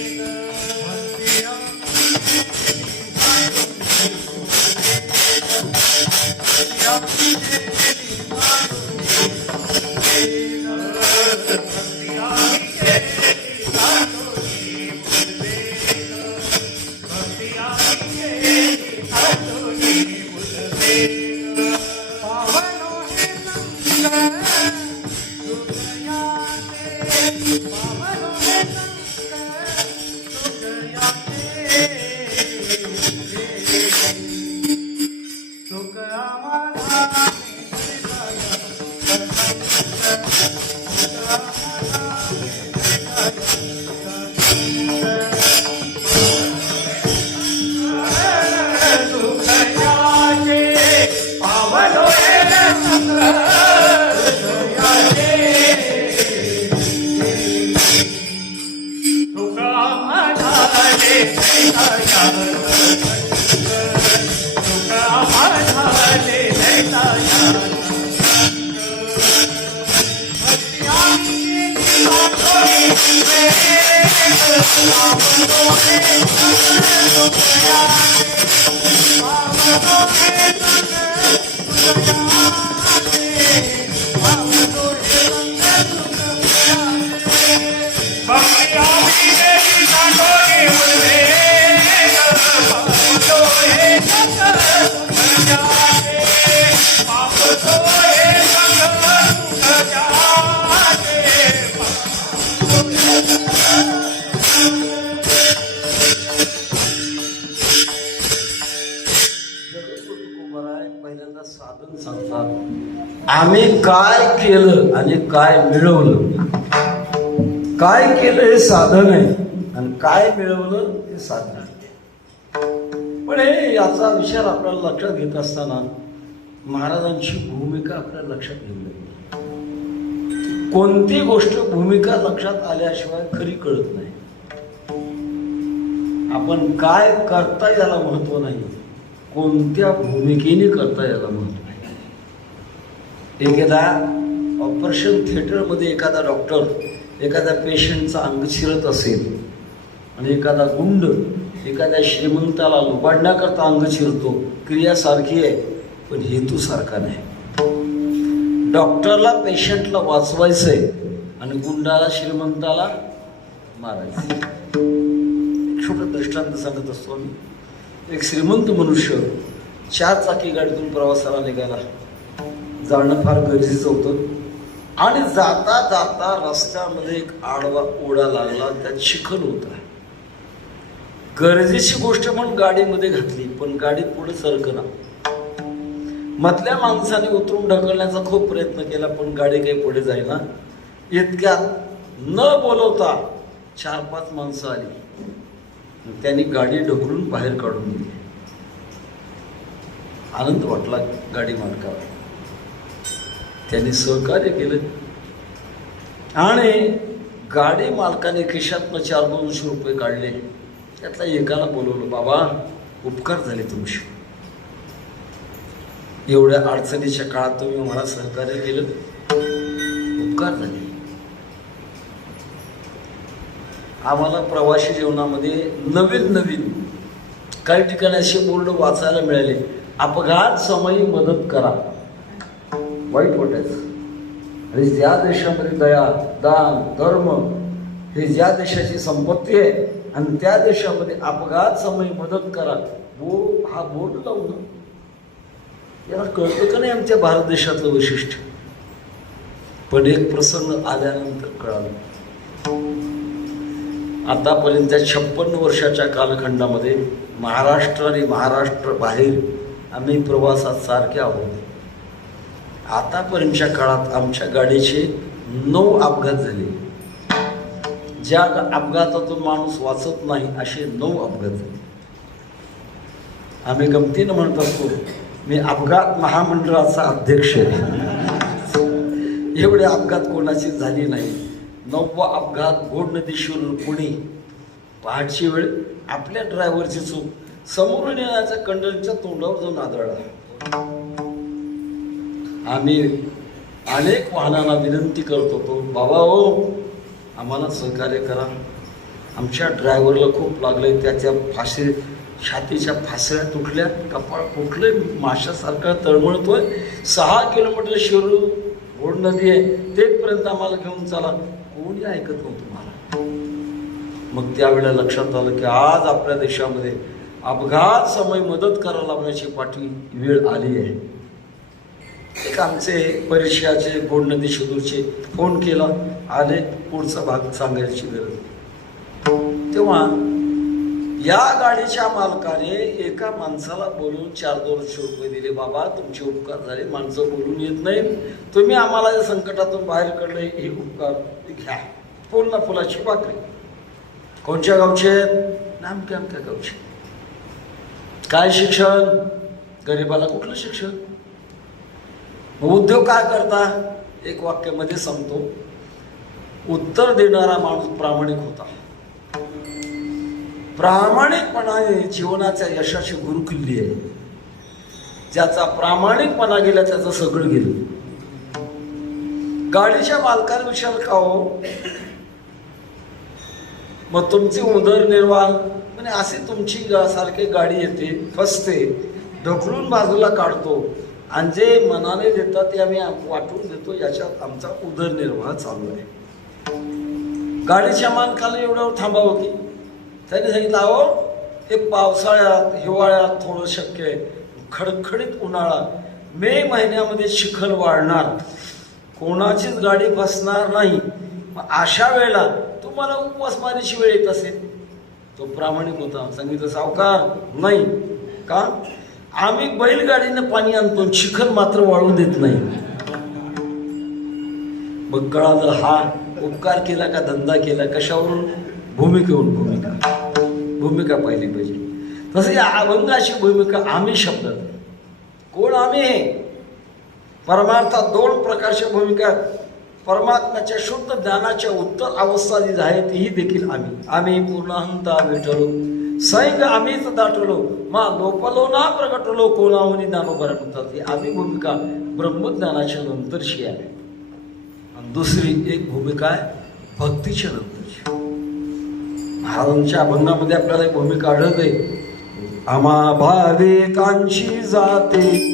तुका पहिल्यांदा साधन सांगतात आम्ही काय केलं आणि काय मिळवलं. काय केलं हे साधन आहे आणि काय मिळवलं हे साधन आहे. पण हे याचा विचार आपल्याला लक्षात घेत असताना महाराजांची भूमिका आपल्याला लक्षात घेऊन येते. कोणती गोष्ट भूमिका लक्षात आल्याशिवाय खरी कळत नाही. आपण काय करता याला महत्व नाही, कोणत्या भूमिकेने करता याला महत्व आहे. एखादा ऑपरेशन थिएटरमध्ये एखादा डॉक्टर एखाद्या पेशंटचा अंग चिरत असेल आणि एखादा गुंड एखाद्या श्रीमंताला लुबाडण्याकरता अंग चिरतो, क्रिया सारखी आहे पण हेतू सारखा नाही. डॉक्टरला पेशंटला वाचवायचंय आणि गुंडाला श्रीमंताला मारायचं. छोटं दृष्टांत सांगत असतो मी. एक श्रीमंत मनुष्य 4 चाकी गाडीतून प्रवासाला निघाला. जाणं फार गरजेचं होतं आणि जाता जाता रस्त्यामध्ये एक आडवा ओढा लागला, त्यात चिखल होता. गरजेची गोष्ट म्हणून गाडीमध्ये घातली पण गाडी पुढे सरकना. मधल्या माणसाने उतरून ढकलण्याचा खूप प्रयत्न केला पण गाडी काही पुढे जाईना. इतक्यात न बोलवता 4-5 माणसं आली. त्यांनी गाडी ढकलून बाहेर काढून दिली. आनंद वाटला गाडी मालकाला. त्यांनी सहकार्य केलं आणि गाडी मालकाने खिशातनं 400-200 रुपये काढले. त्यातला एकाला बोलवलं, बाबा उपकार झाले तुमचे, एवढ्या अडचणीच्या काळात तुम्ही मला सहकार्य केलं, उपकार झाले. आम्हाला प्रवासी जीवनामध्ये नवीन काही ठिकाणी असे बोर्ड वाचायला मिळाले, अपघात समयी मदत करा. वाईट वाटायचं. आणि ज्या देशामध्ये दया, दान, धर्म हे ज्या देशाची संपत्ती आहे आणि त्या देशामध्ये अपघात समयी मदत करा हा बोर्ड लावणं याला कळतं का नाही आमच्या भारत देशातलं वैशिष्ट्य. पण एक प्रसंग आल्यानंतर कळालं. आतापर्यंत 56 वर्षाच्या कालखंडामध्ये महाराष्ट्र आणि महाराष्ट्र बाहेर आम्ही प्रवासात सारखे आहोत. आतापर्यंतच्या काळात आमच्या गाडीचे 9 अपघात झाले. ज्या अपघातातून माणूस वाचत नाही असे 9 अपघात झाले. आम्ही गमतीनं म्हणत असतो, मी अपघात महामंडळाचा अध्यक्ष आहे. एवढे अपघात कोणाची झाली नाही. 9वा अपघात घोड नदीशिवर पुणे. पहाटची वेळ, आपल्या ड्रायव्हरची चूक, समोरून येण्याच्या कंडक्टरच्या तोंडावर जाऊन आदळला. आम्ही अनेक वाहनांना विनंती करत होतो, बाबा हो आम्हाला सहकार्य करा, आमच्या ड्रायव्हरला खूप लागलंय, त्याच्या छातीच्या फासळ्या तुटल्या, कपाळ फुटले, माशासारखा तळमळतोय. 6 किलोमीटर शिरूर घोड नदी आहे, तेथपर्यंत आम्हाला घेऊन चला. कोणी ऐकत नव्हतं मला. मग त्यावेळेला लक्षात आलं की आज आपल्या देशामध्ये अपघात समय मदत करायला लावण्याची पाठी वेळ आली आहे. एक आमचे परिचयाचे घोड नदी शिरूरचे फोन केला, आले, पुढचा भाग सांगायची गरज. तेव्हा या गाडीच्या मालकाने एका माणसाला बोलून 400-200 रुपये दिले. बाबा तुमचे उपकार झाले, माणसं बोलून येत नाही, तुम्ही आम्हाला या संकटातून बाहेर काढले, हे उपकार घ्या. पूर्ण फुलाची भाकरी. कोणत्या गावचे? नामक्या गावचे. काय शिक्षण? गरिबाला कुठलं शिक्षण? उद्योग काय करता? एक वाक्यामध्ये सांगतो, उत्तर देणारा माणूस प्रामाणिक होता. प्रामाणिकपणा जीवनाच्या यशाची गुरुकिल्ली आहे. ज्याचा प्रामाणिकपणा गेला त्याचं सगळं गेलं. गाडीच्या मालकाला विचार का हो, मग तुमची उदरनिर्वाह म्हणजे अशी तुमची सारखी गाडी येते, फसते, ढकलून बाजूला काढतो आणि जे मनाने देतात ते आम्ही वाटून देतो, याच्यात आमचा उदरनिर्वाह चालू आहे. गाडीच्या मालकाला एवढ्यावर थांबावं की त्यांनी सांगितलं अहो हे पावसाळ्यात हिवाळ्यात थोडं शक्य आहे, खडखडीत उन्हाळा, मे महिन्यामध्ये चिखल वाढणार, कोणाचीच गाडी फसणार नाही, मग अशा वेळेला तुम्हाला उपवासमारीची वेळ येत असेल. तो प्रामाणिक होता, सांगितलं सावकार नाही का, आम्ही बैलगाडीनं पाणी आणतो, चिखल मात्र वाळू देत नाही. मग कळालं हा उपकार केला का धंदा केला, कशावरून, भूमिकेवरून. भूमिका पाहिली पाहिजे. तसं या अभंगाची भूमिका आम्ही शब्दात, कोण आम्ही हे, परमार्थात दोन प्रकारच्या भूमिका आहेत. परमात्म्याच्या शुद्ध ज्ञानाच्या उत्तर अवस्था जी आहे तीही देखील आम्ही पूर्णाहंता विठलो सैंग आम्हीच दाटलो मा लोपलो ना प्रगटलो कोणाहुनी ज्ञानोबरा म्हणतात. ही आम्ही भूमिका ब्रह्मज्ञानाच्या नंतरची आहे. आणि दुसरी एक भूमिका आहे भक्तीच्या नंतरची. महाराजांच्या अभंगामध्ये आपल्याला एक भूमिका आढळते, आम्हा भाविकांची जाते,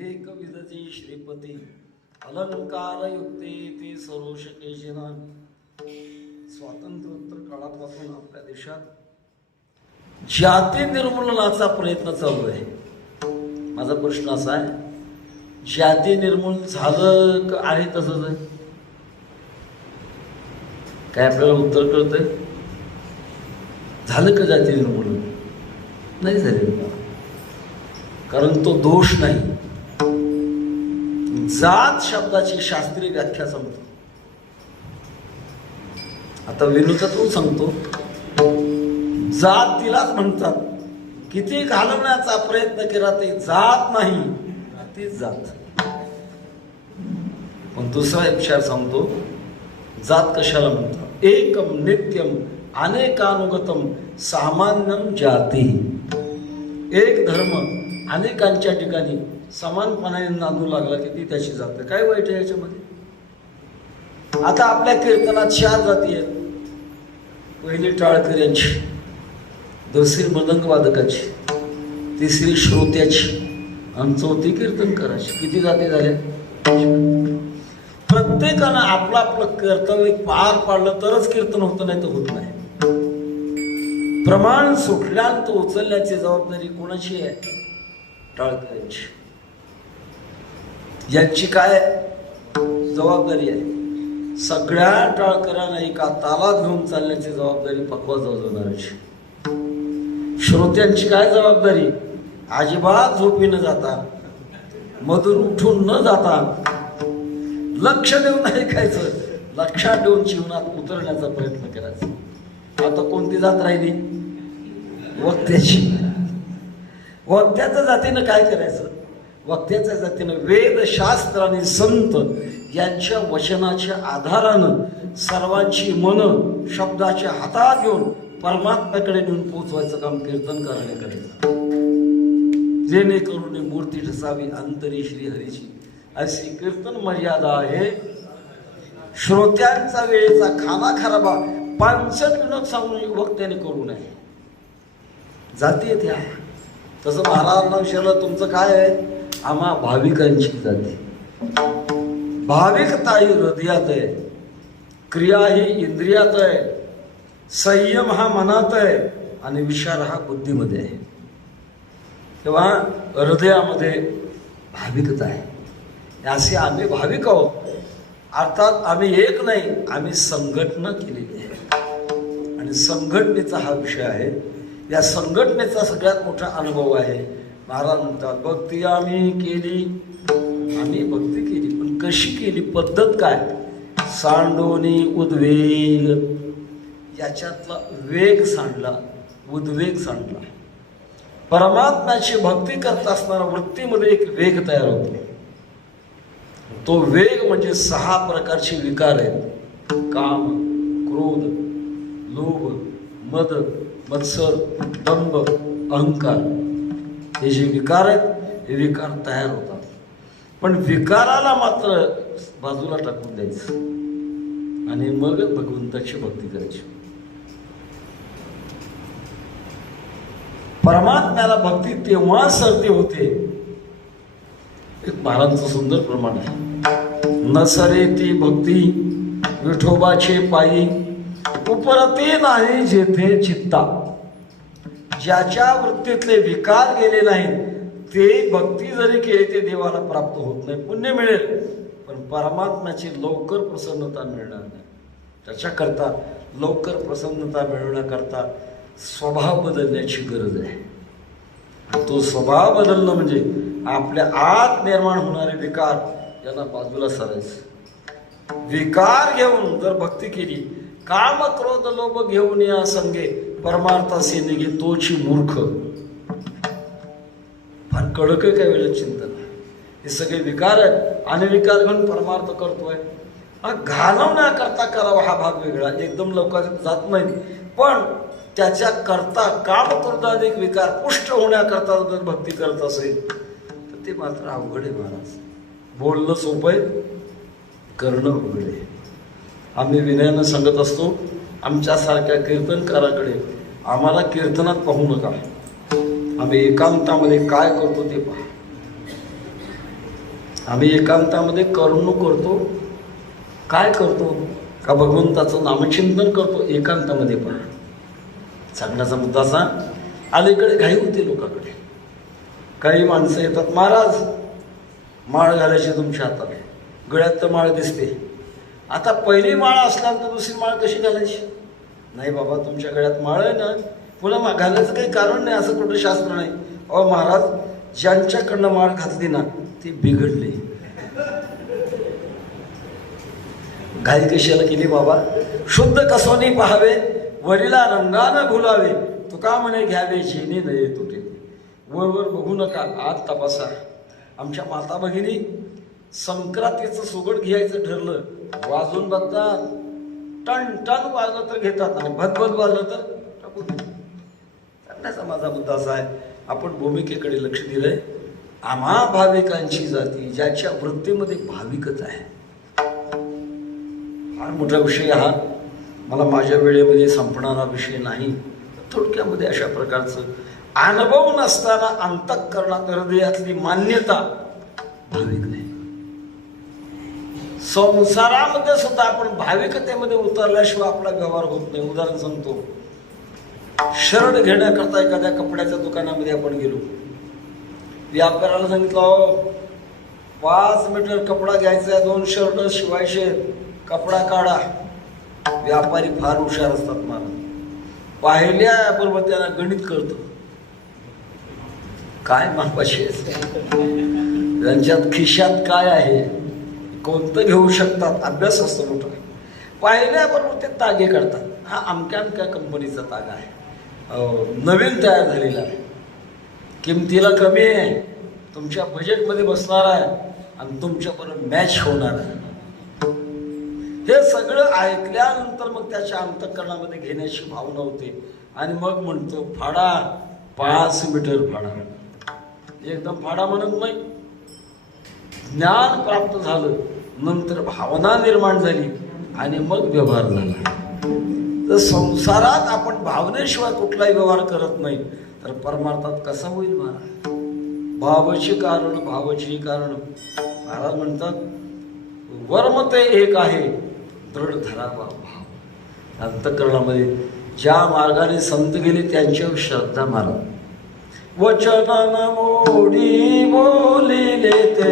एक विधती श्रीपती अलंकार युक्ते ते सरोष केशना. स्वातंत्र्योत्तर काळापासून आपल्या देशात जाती निर्मूलनाचा प्रयत्न चालू आहे. माझा प्रश्न असा आहे, जाती निर्मूलन झालं का आहे तसंच आहे? काय आपल्याला उत्तर कळतंय? झालं का जाती निर्मूलन? नाही झाले, कारण तो दोष नाही. जात शब्दाची शास्त्रीय व्याख्या सांगतो. आता विनोदातून सांगतो, जात तिलाच म्हणतात, किती घालवण्याचा प्रयत्न केला ते जात नाही, तीच जात. पण दुसरा एक विचार सांगतो, जात कशाला म्हणतात? एकम नित्यम अनेकानुगतम सामान्यम जाती. एक धर्म अनेकांच्या ठिकाणी समानपणाने नांदू लागला की ती त्याची जात. काय वाईट आहे याच्यामध्ये? आता आपल्या कीर्तनात 4 जाती आहेत. पहिली टाळकऱ्यांची, दुसरी मृदंग वादकाची, तिसरी श्रोत्याची आणि चौथी कीर्तनकाराची. किती जाती झाल्या? प्रत्येकानं आपलं आपलं कर्तव्य पार पाडलं तरच कीर्तन होतं, नाही तर होत नाही. प्रमाण सुटल्यानंतर उचलण्याची जबाबदारी कोणाची आहे? टाळकऱ्यांची. यांची काय जबाबदारी आहे? सगळ्या टाळकऱ्यांना एका तालात घेऊन चालण्याची जबाबदारी पक्वाज वाजवणाऱ्याची. श्रोत्यांची काय जबाबदारी? अजिबात झोपी न जाता, मधून उठून न जाता, लक्ष देऊन ऐकायचं, लक्षात ठेवून जीवनात उतरण्याचा प्रयत्न करायचा. आता कोणती जात राहिली? वक्त्याची. वक्त्याच्या जातीनं काय करायचं? वक्त्याच्या जातीनं वेदशास्त्र आणि संत यांच्या वचनाच्या आधारानं सर्वांची मन शब्दाच्या हातात घेऊन परमात्म्याकडे नेऊन पोचवायचं काम कीर्तनकाराने करायचं. जेणेकरून मूर्ती ठसावी अंतरी श्रीहरीची, अशी कीर्तन मर्यादा आहे. श्रोत्यांचा वेळेचा खाना खराबा 65 विनोद सांगून वक्त्याने करू नये. जाती त्या तसं महाराजांना विचारलं तुमचं काय आहे? आम्हा भाविकांची जाती. भाविकता ही हृदयात आहे, क्रिया ही इंद्रियात आहे, संयम हा मनात आहे आणि विचार हा बुद्धीमध्ये आहे. तेव्हा हृदयामध्ये भाविकता आहे. असे आम्ही भाविक आहोत. अर्थात आम्ही एक नाही, आम्ही संघटना केलेली आहे आणि संघटनेचा हा विषय आहे. या संघटनेचा सगळ्यात मोठा अनुभव आहे. महाराज म्हणतात भक्ती आम्ही केली, आम्ही भक्ती केली, पण कशी केली, पद्धत काय? सांडोनी उद्वेग, याच्यातला वेग सांडला, उद्वेग सांडला. परमात्म्याची भक्ती करत असताना वृत्तीमध्ये एक वेग तयार होतो. तो वेग म्हणजे 6 प्रकारचे विकार आहेत. काम, क्रोध, लोभ, मद, मत्सर, दंभ, अहंकार. हे जे विकार आहेत हे विकार तयार होतात. पण विकाराला मात्र बाजूला टाकून द्यायचं आणि मग भगवंताची भक्ती करायची. परमात्म्याला भक्ती तेव्हा सरते होते. एक महाराजांचं सुंदर प्रमाण आहे. न सरे ती भक्ती विठोबाचे पायी, उपरते नाही जेथे चित्ता. ज्याच्या वृत्तीतले विकार गेले नाहीत ते भक्ती जरी केली ते देवाला प्राप्त होत नाही. पुण्य मिळेल पण परमात्म्याची लवकर प्रसन्नता मिळणार नाही. त्याच्याकरता लवकर प्रसन्नता मिळवण्याकरता स्वभाव बदलण्याची गरज आहे. तो स्वभाव बदलणं म्हणजे आपल्या आत निर्माण होणारे विकार यांना बाजूला सारायचं. विकार घेऊन जर भक्ती केली, काम क्रोध लोभ घेऊन या संगे परमार्थासी निघे तोची मूर्ख. फार कडक आहे काय वेळेला चिंतन. हे सगळे विकार आहेत आणि विकार घेऊन परमार्थ करतोय. हा घालवण्याकरता करावा हा भाग वेगळा, एकदम लवकर जात नाही. पण त्याच्या करता काम क्रोधाधिक विकार पुष्ट होण्याकरता जर भक्ती करत असेल तर ते मात्र अवघड आहे महाराज. बोलणं सोपं आहे, करणं अवघड आहे. आम्ही विनयानं सांगत असतो आमच्यासारख्या कीर्तनकाराकडे, आम्हाला कीर्तनात पाहू नका, आम्ही एकांतामध्ये काय करतो ते पहा. आम्ही एकांतामध्ये करणं करतो, काय करतो का भगवंताचं नामचिंतन करतो, एकांतामध्ये पहा. सांगण्याचा मुद्दा असा, अलीकडे घाई होते लोकांकडे. काही माणसं येतात, महाराज माळ घालायची तुमच्या हातात, गळ्यात तर माळ दिसते. आता पहिली माळ असल्यानंतर दुसरी माळ कशी घालायची? नाही बाबा तुमच्या गळ्यात माळ आहे ना, पुन्हा घालायचं काही कारण नाही, असं कुठं शास्त्र नाही. अहो महाराज ज्यांच्याकडनं माळ घातली ना ती बिघडली. घाई कशाला केली बाबा? शुद्ध कसोनी पाहावे, वरीला रंगानं भुलावे, तुका म्हणे घ्यावे जेणे नये तुटे. वर बघू नका, आत तपासा. आमच्या माता भगिनी संक्रांतीचं सुगड घ्यायचं ठरलं, वाजून बघतात, टन टन वाजलं तर घेतात आणि भदभद वाजलं तर टाकून देतात. सांगण्याचा माझा मुद्दा असा आहे, आपण भूमिकेकडे लक्ष दिलंय. आम्हा भाविकांची जाती ज्याच्या वृत्तीमध्ये भाविकच आहे. फार मोठा विषय हा, मला माझ्या वेळेमध्ये संपणारा विषय नाही. थोडक्यामध्ये अशा प्रकारचं अनुभव नसताना अंतःकरणात हृदयातली मान्यता भाविक नाही. संसारामध्ये सुद्धा आपण भाविकतेमध्ये उतरल्याशिवाय आपला व्यवहार होत नाही. उदाहरण सांगतो, शर्ट घेण्याकरता एखाद्या कपड्याच्या दुकानामध्ये आपण गेलो, व्यापाऱ्याला सांगितलं 5 मीटर कपडा घ्यायचा आहे, 2 शर्ट शिवायचे, कपडा काढा. व्यापारी फार हुशार असतात. मला पाहिल्याबरोबर त्याला गणित करतो, काय मापाचे, त्यांच्यात खिशात काय आहे, कोणतं घेऊ शकतात, अभ्यास असतो मोठा. पाहिल्याबरोबर ते तागे काढतात. हा अमक्या अमक्या कंपनीचा तागा आहे, नवीन तयार झालेला आहे, किमतीला कमी आहे, तुमच्या बजेटमध्ये बसणार आहे आणि तुमच्याबरोबर मॅच होणार आहे. हे सगळं ऐकल्यानंतर मग त्याच्या अंतःकरणामध्ये घेण्याची भावना होते आणि मग म्हणतो फाडा, 5 मीटर फाडा. एकदम फाडा म्हणत नाही. ज्ञान प्राप्त झालं, नंतर भावना निर्माण झाली आणि मग व्यवहार झाला. तर संसारात आपण भावनेशिवाय कुठलाही व्यवहार करत नाही तर परमार्थात कसा होईल महाराज? भावची कारण भावची कारण. महाराज म्हणतात वर्म ते एक आहे, दृढ धरावा भाव. अंतःकरणामध्ये ज्या मार्गाने संत गेले त्यांच्यावर श्रद्धा मारा. वचन मोडी बोलिले ते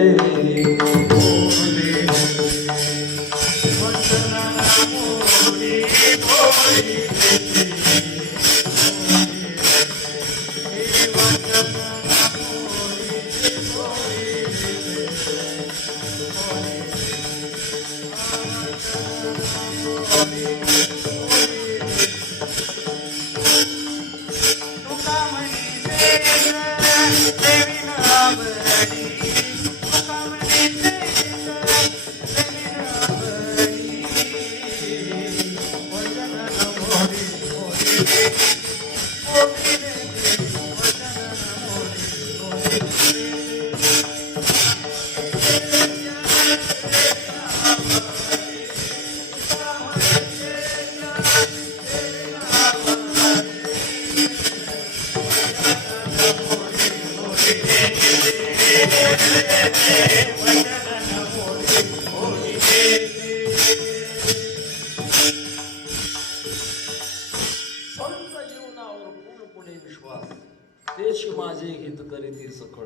माझे हित करीती सकळ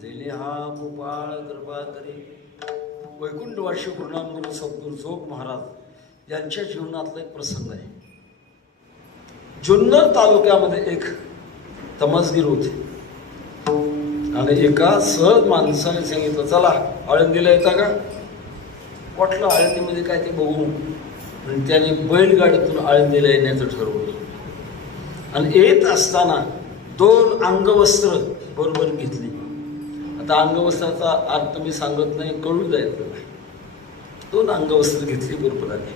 जेले हा गोपाळ कृपा करी. वैकुंठवासी गुरुनामगुरु सद्गुरू जोग महाराज यांच्या जीवनातला एक प्रसंग आहे. जुन्नर तालुक्यामध्ये एक तमसगीर होते आणि एका सहज माणसाने सांगितलं चला आळंदीला येता का? वाटलं आळंदीमध्ये काय ते बघू, आणि त्याने बैलगाडीतून आळंदीला येण्याचं ठरवलं. आणि येत असताना 2 अंगवस्त्र बरोबर घेतली. आता अंगवस्त्राचा अर्थ मी सांगत नाही, कळू जाईल. 2 अंगवस्त्र घेतली बरोबर आली.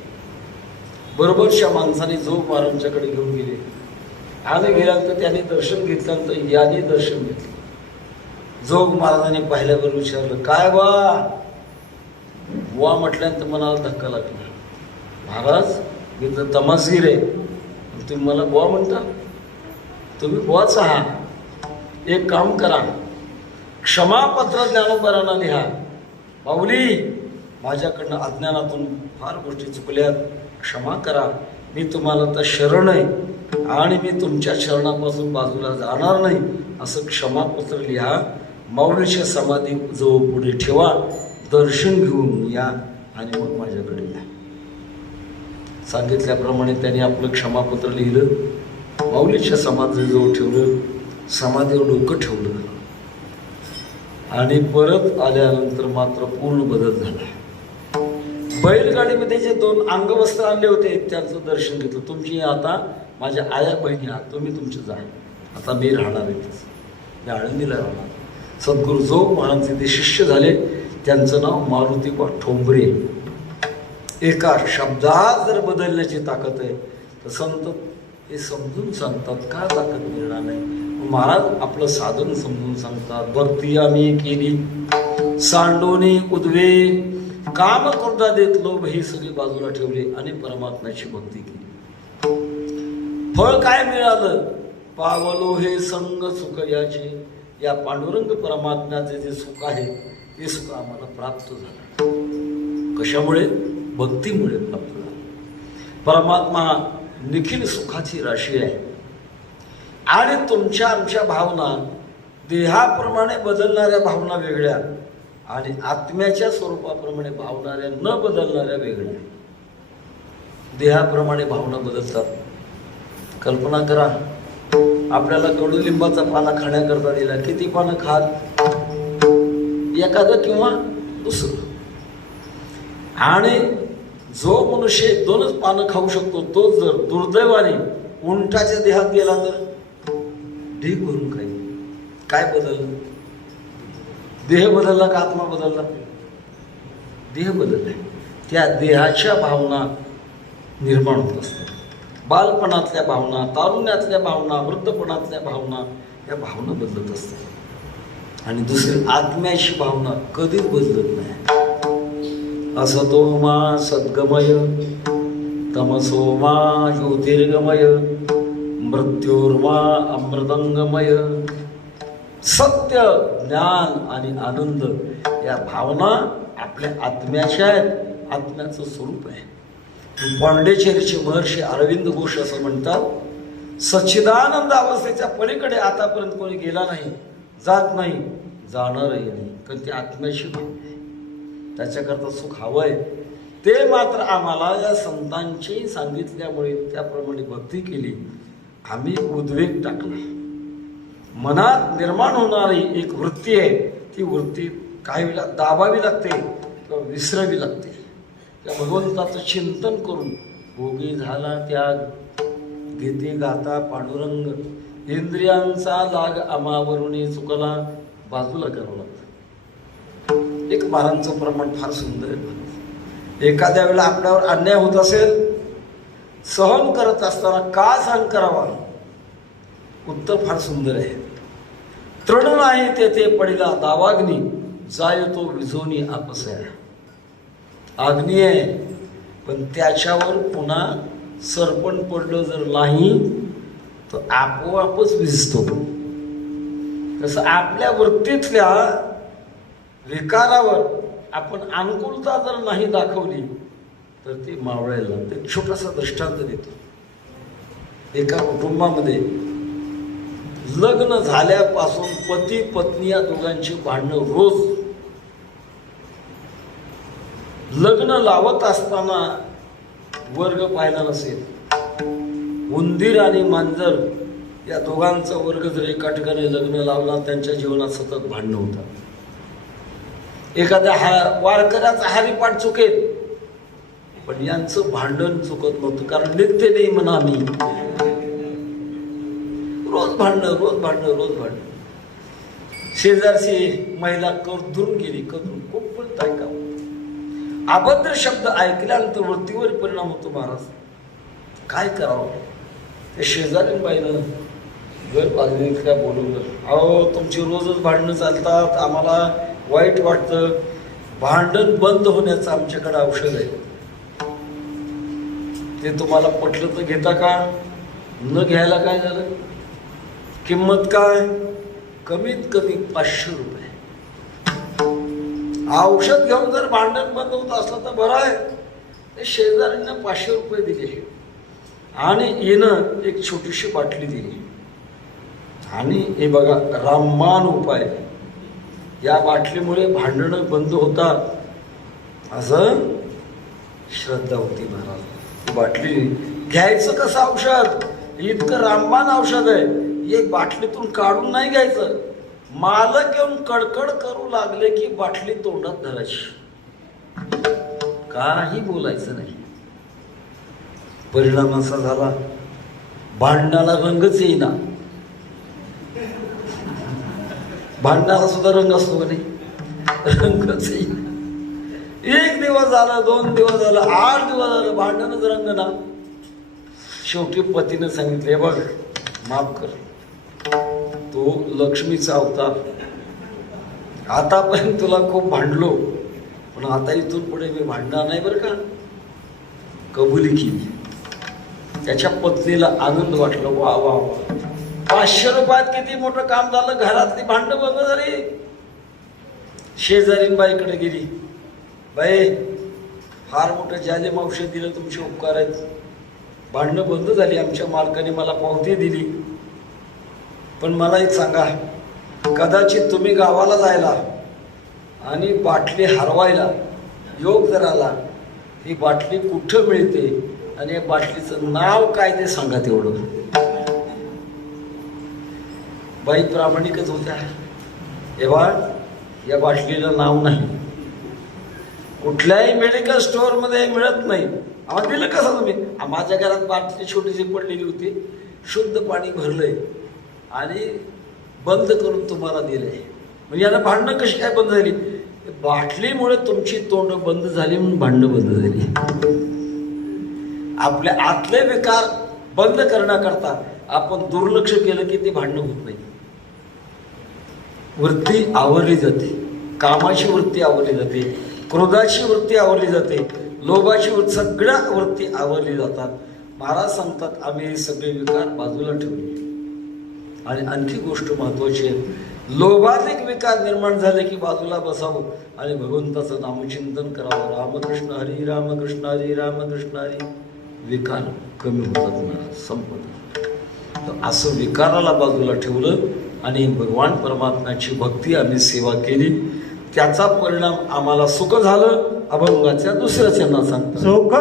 बरोबरच्या माणसाने जोग महाराजांच्याकडे घेऊन गेले आणि गेल्यानंतर त्याने दर्शन घेतल्यानंतर याने दर्शन घेतलं. जोग महाराजांनी पाहिल्यावर विचारलं काय वा म्हटल्यानंतर मनाला धक्का लागला. महाराज मी तर तमासगीर आहे, तुम्ही मला बुवा म्हणता? तुम्ही बुवाच आहात. एक काम करा, क्षमापत्र ज्ञानोबारांना लिहा. माऊली माझ्याकडनं अज्ञानातून फार गोष्टी चुकल्यात, क्षमा करा. मी तुम्हाला तर शरण आहे आणि मी तुमच्या शरणापासून बाजूला जाणार नाही असं क्षमापत्र लिहा. माऊलीच्या समाधी जवळ पुढे ठेवा, दर्शन घेऊन या आणि मग माझ्याकडे या. सांगितल्याप्रमाणे त्यांनी आपलं क्षमापत्र लिहिलं, माऊलीच्या समाधीजवळ ठेवलं, समाधीवर डोकं ठेवलं आणि परत आल्यानंतर मात्र पूर्ण बदल झाला. बैलगाडीमध्ये जे 2 अंगवस्त्र आणले होते त्यांचं दर्शन घेतलं. तुमची आता माझ्या आया बहिणी आहात, तुम्ही तुमचे जा. आता मी राहणार आहे, मी आळंदीला राहणार. सद्गुरू जोग महाराजांचे ते शिष्य झाले. त्यांचं नाव मारुतीबा ठोंबरे. एका शब्दात जर बदलण्याची ताकद आहे तर संत हे समजून सांगतात. का ताकद मिळणार नाही? महाराज आपलं साधन समजून सांगतात. भक्ती आम्ही केली सांडोनी उद्वे, काम क्रोधा देत लोभ ही सगळी बाजूला ठेवली आणि परमात्म्याची भक्ती केली. फळ काय मिळालं? पावलो हे संग सुख याचे. या पांडुरंग परमात्म्याचे जे सुख आहे ते सुख आम्हाला प्राप्त झालं. कशामुळे? भक्तीमुळे प्राप्त झालं. परमात्मा निखिल सुखाची राशी आहे आणि तुमच्या आमच्या भावना देहाप्रमाणे बदलणाऱ्या भावना वेगळ्या आणि आत्म्याच्या स्वरूपाप्रमाणे भावणाऱ्या न बदलणाऱ्या वेगळ्या. देहाप्रमाणे भावना बदलतात. कल्पना करा, आपल्याला कडुलिंबाचा पाला खाण्याकरता दिला, किती पानं खाल? एखादं किंवा दुसरं. आणि जो मनुष्य 2च पानं खाऊ शकतो तो जर दुर्दैवाने उंटाच्या देहात गेला तर ढीग भरून खाईल. काय बदललं? देह बदलला का आत्मा बदलला? देह बदलला. त्या देहाच्या भावना निर्माण होत असतात. बालपणातल्या भावना, तारुण्यातल्या भावना, वृद्धपणातल्या भावना, या भावना बदलत असतात. आणि दुसरी आत्म्याची भावना कधीच बदलत नाही. असतो मा सद्गमय तमसो मा ज्योतिर्गमय मृत्युर्मा अमृतंगमय. सत्य, ज्ञान आणि आनंद या भावना आपल्या आत्म्याच्या आहेत, आत्म्याचं स्वरूप आहे. पांडेचेरीचे महर्षी अरविंद घोष असं म्हणतात, सच्चिदानंद अवस्थेच्या पलीकडे आतापर्यंत कोणी गेला नाही, जात नाही, जाणारही नाही, कारण ती आत्म्याची भावना आहे. त्याच्याकरता सुख हवंय. ते मात्र आम्हाला या संतांची सांगितल्यामुळे त्याप्रमाणे भक्ती केली, आम्ही उद्वेग टाकला. मनात निर्माण होणारी एक वृत्ती आहे, ती वृत्ती काही वेळेला दाबावी लागते किंवा विसरावी लागते. त्या भगवंताचं चिंतन करून भोगी झाला त्याग, घेते गाता पांडुरंग, इंद्रियांचा लाग आमावरुणी चुकला, बाजूला करावं लागतं. एक महाराजांचं प्रमाण फार सुंदर आहे. एखाद्या वेळेला आपल्यावर अन्याय होत असेल, सहन करत असताना का सहन करावा? उत्तर फार सुंदर आहे. तृण नाही तेथे पडिला दावाग्नी, जाय तो विझोनी आपसया. अग्नी आहे, पण त्याच्यावर पुन्हा सरपण पडलं जर नाही तर आपोआपच विझतो. तसं आपल्या वृत्तीतल्या विकारावर आपण अनुकूलता जर नाही दाखवली तर ती मावळायला लागते. एक छोटासा दृष्टांत देतो. एका कुटुंबामध्ये लग्न झाल्यापासून पती पत्नी या दोघांची भांडणं रोज. लग्न लावत असताना वर्ग पाहिला नसेल, उंदीर आणि मांजर या दोघांचा वर्ग जर एका ठिकाणी लग्न लावला, त्यांच्या जीवनात सतत भांडणं होतात. एखाद्या वारकऱ्याचा हरिपाठ चुकेल, पण यांचं भांडण चुकत नव्हतं, कारण नित्य नाही म्हणा मी, रोज भांडणं, रोज भांडणं, रोज भांडणं. शेजारची महिला कदरून गेली, कदरून खूप पण ऐकावं. अभद्र शब्द ऐकल्यानंतर वृत्तीवर परिणाम होतो. महाराज काय करावं? ते शेजारी बाईनं घर बाजूने काय बोलवलं, अहो तुमची रोजच भांडणं चालतात, आम्हाला वाईट वाटतं, भांडण बंद होण्याचं आमच्याकडे औषध आहे, ते तुम्हाला पटलं तर घेता का? न घ्यायला काय झालं? किंमत काय? कमीत कमी 500 रुपये. औषध घेऊन जर भांडण बंद होत असलं तर बरं आहे. ते शेजाऱ्यांना 500 रुपये दिले आणि येणं एक छोटीशी बाटली दिली आणि हे बघा रामबाण उपाय, या बाटलीमुळे भांडणं बंद होतात असं श्रद्धा होती. महाराज बाटली घ्यायचं कसं औषध? इतकं रामबाण औषध आहे, एक बाटलीतून काढून नाही घ्यायचं. मालक येऊन कडकड करू लागले की बाटली तोंडात धरायची, काही बोलायचं नाही. परिणाम असा झाला, भांडणाला रंगच येईना. भांडणाला सुद्धा रंग असतो का नाही? रंगच येईना. 1 दिवस झाला, 2 दिवस झाला, 8 दिवस झालं, भांडणच रंग ना. शेवटी पतीने सांगितले, बघ माफ कर, तो लक्ष्मीचा अवतार, आतापर्यंत तुला खूप भांडलो, पण आता इथून पुढे मी भांडणार नाही बरं का. कबुली केली. त्याच्या पत्नीला आनंद वाटला, वा वा वा, 500 रुपयात किती मोठं काम झालं, घरातली भांडणं बंद झाली. शेजारीन बाईकडे गेली, बाई फार मोठं जालिम औषध दिलं, तुमचे उपकार आहेत, भांडणं बंद झाली, आमच्या मालकाने मला पावती दिली. पण मला एक सांगा, कदाचित तुम्ही गावाला जायला आणि बाटली हरवायला योग जर आला, ही बाटली कुठं मिळते आणि या बाटलीचं नाव काय ते सांगा तेवढं. बाई प्रामाणिकच होत्या. एव्हा या बाटलीला नाव नाही, कुठल्याही मेडिकल स्टोअरमध्ये मिळत नाही. आम्हाला दिलं कसं तुम्ही? माझ्या घरात बाटली छोटीशी पडलेली होती, शुद्ध पाणी भरलंय आणि बंद करून तुम्हाला दिलंय. म्हणजे याला भांडणं कशी काय बंद झाली? बाटलीमुळे तुमची तोंड बंद झाली म्हणून भांडणं बंद झाली. आपल्या आतले विकार बंद करण्याकरता आपण दुर्लक्ष केलं की ते भांडणं होत नाही. वृत्ती आवरली जाते, कामाची वृत्ती आवरली जाते, क्रोधाची वृत्ती आवरली जाते, लोभाची वृत्ती, सगळ्या वृत्ती आवरली जातात. महाराज सांगतात आम्ही हे सगळे विकार बाजूला ठेवले. आणि आणखी गोष्ट महत्वाची आहे, लोभाधिक विकार निर्माण झाले की बाजूला बसावं आणि भगवंताचं नामचिंतन करावं. रामकृष्ण हरी रामकृष्ण हरी रामकृष्ण हरी. विकार कमी होतात ना, संपत. तर असं विकाराला बाजूला ठेवलं आणि भगवान परमात्म्याची भक्ती आम्ही सेवा केली. त्याचा परिणाम आम्हाला सुख झालं. अभंगाच्या दुसऱ्या चरणात सांगतात, सुख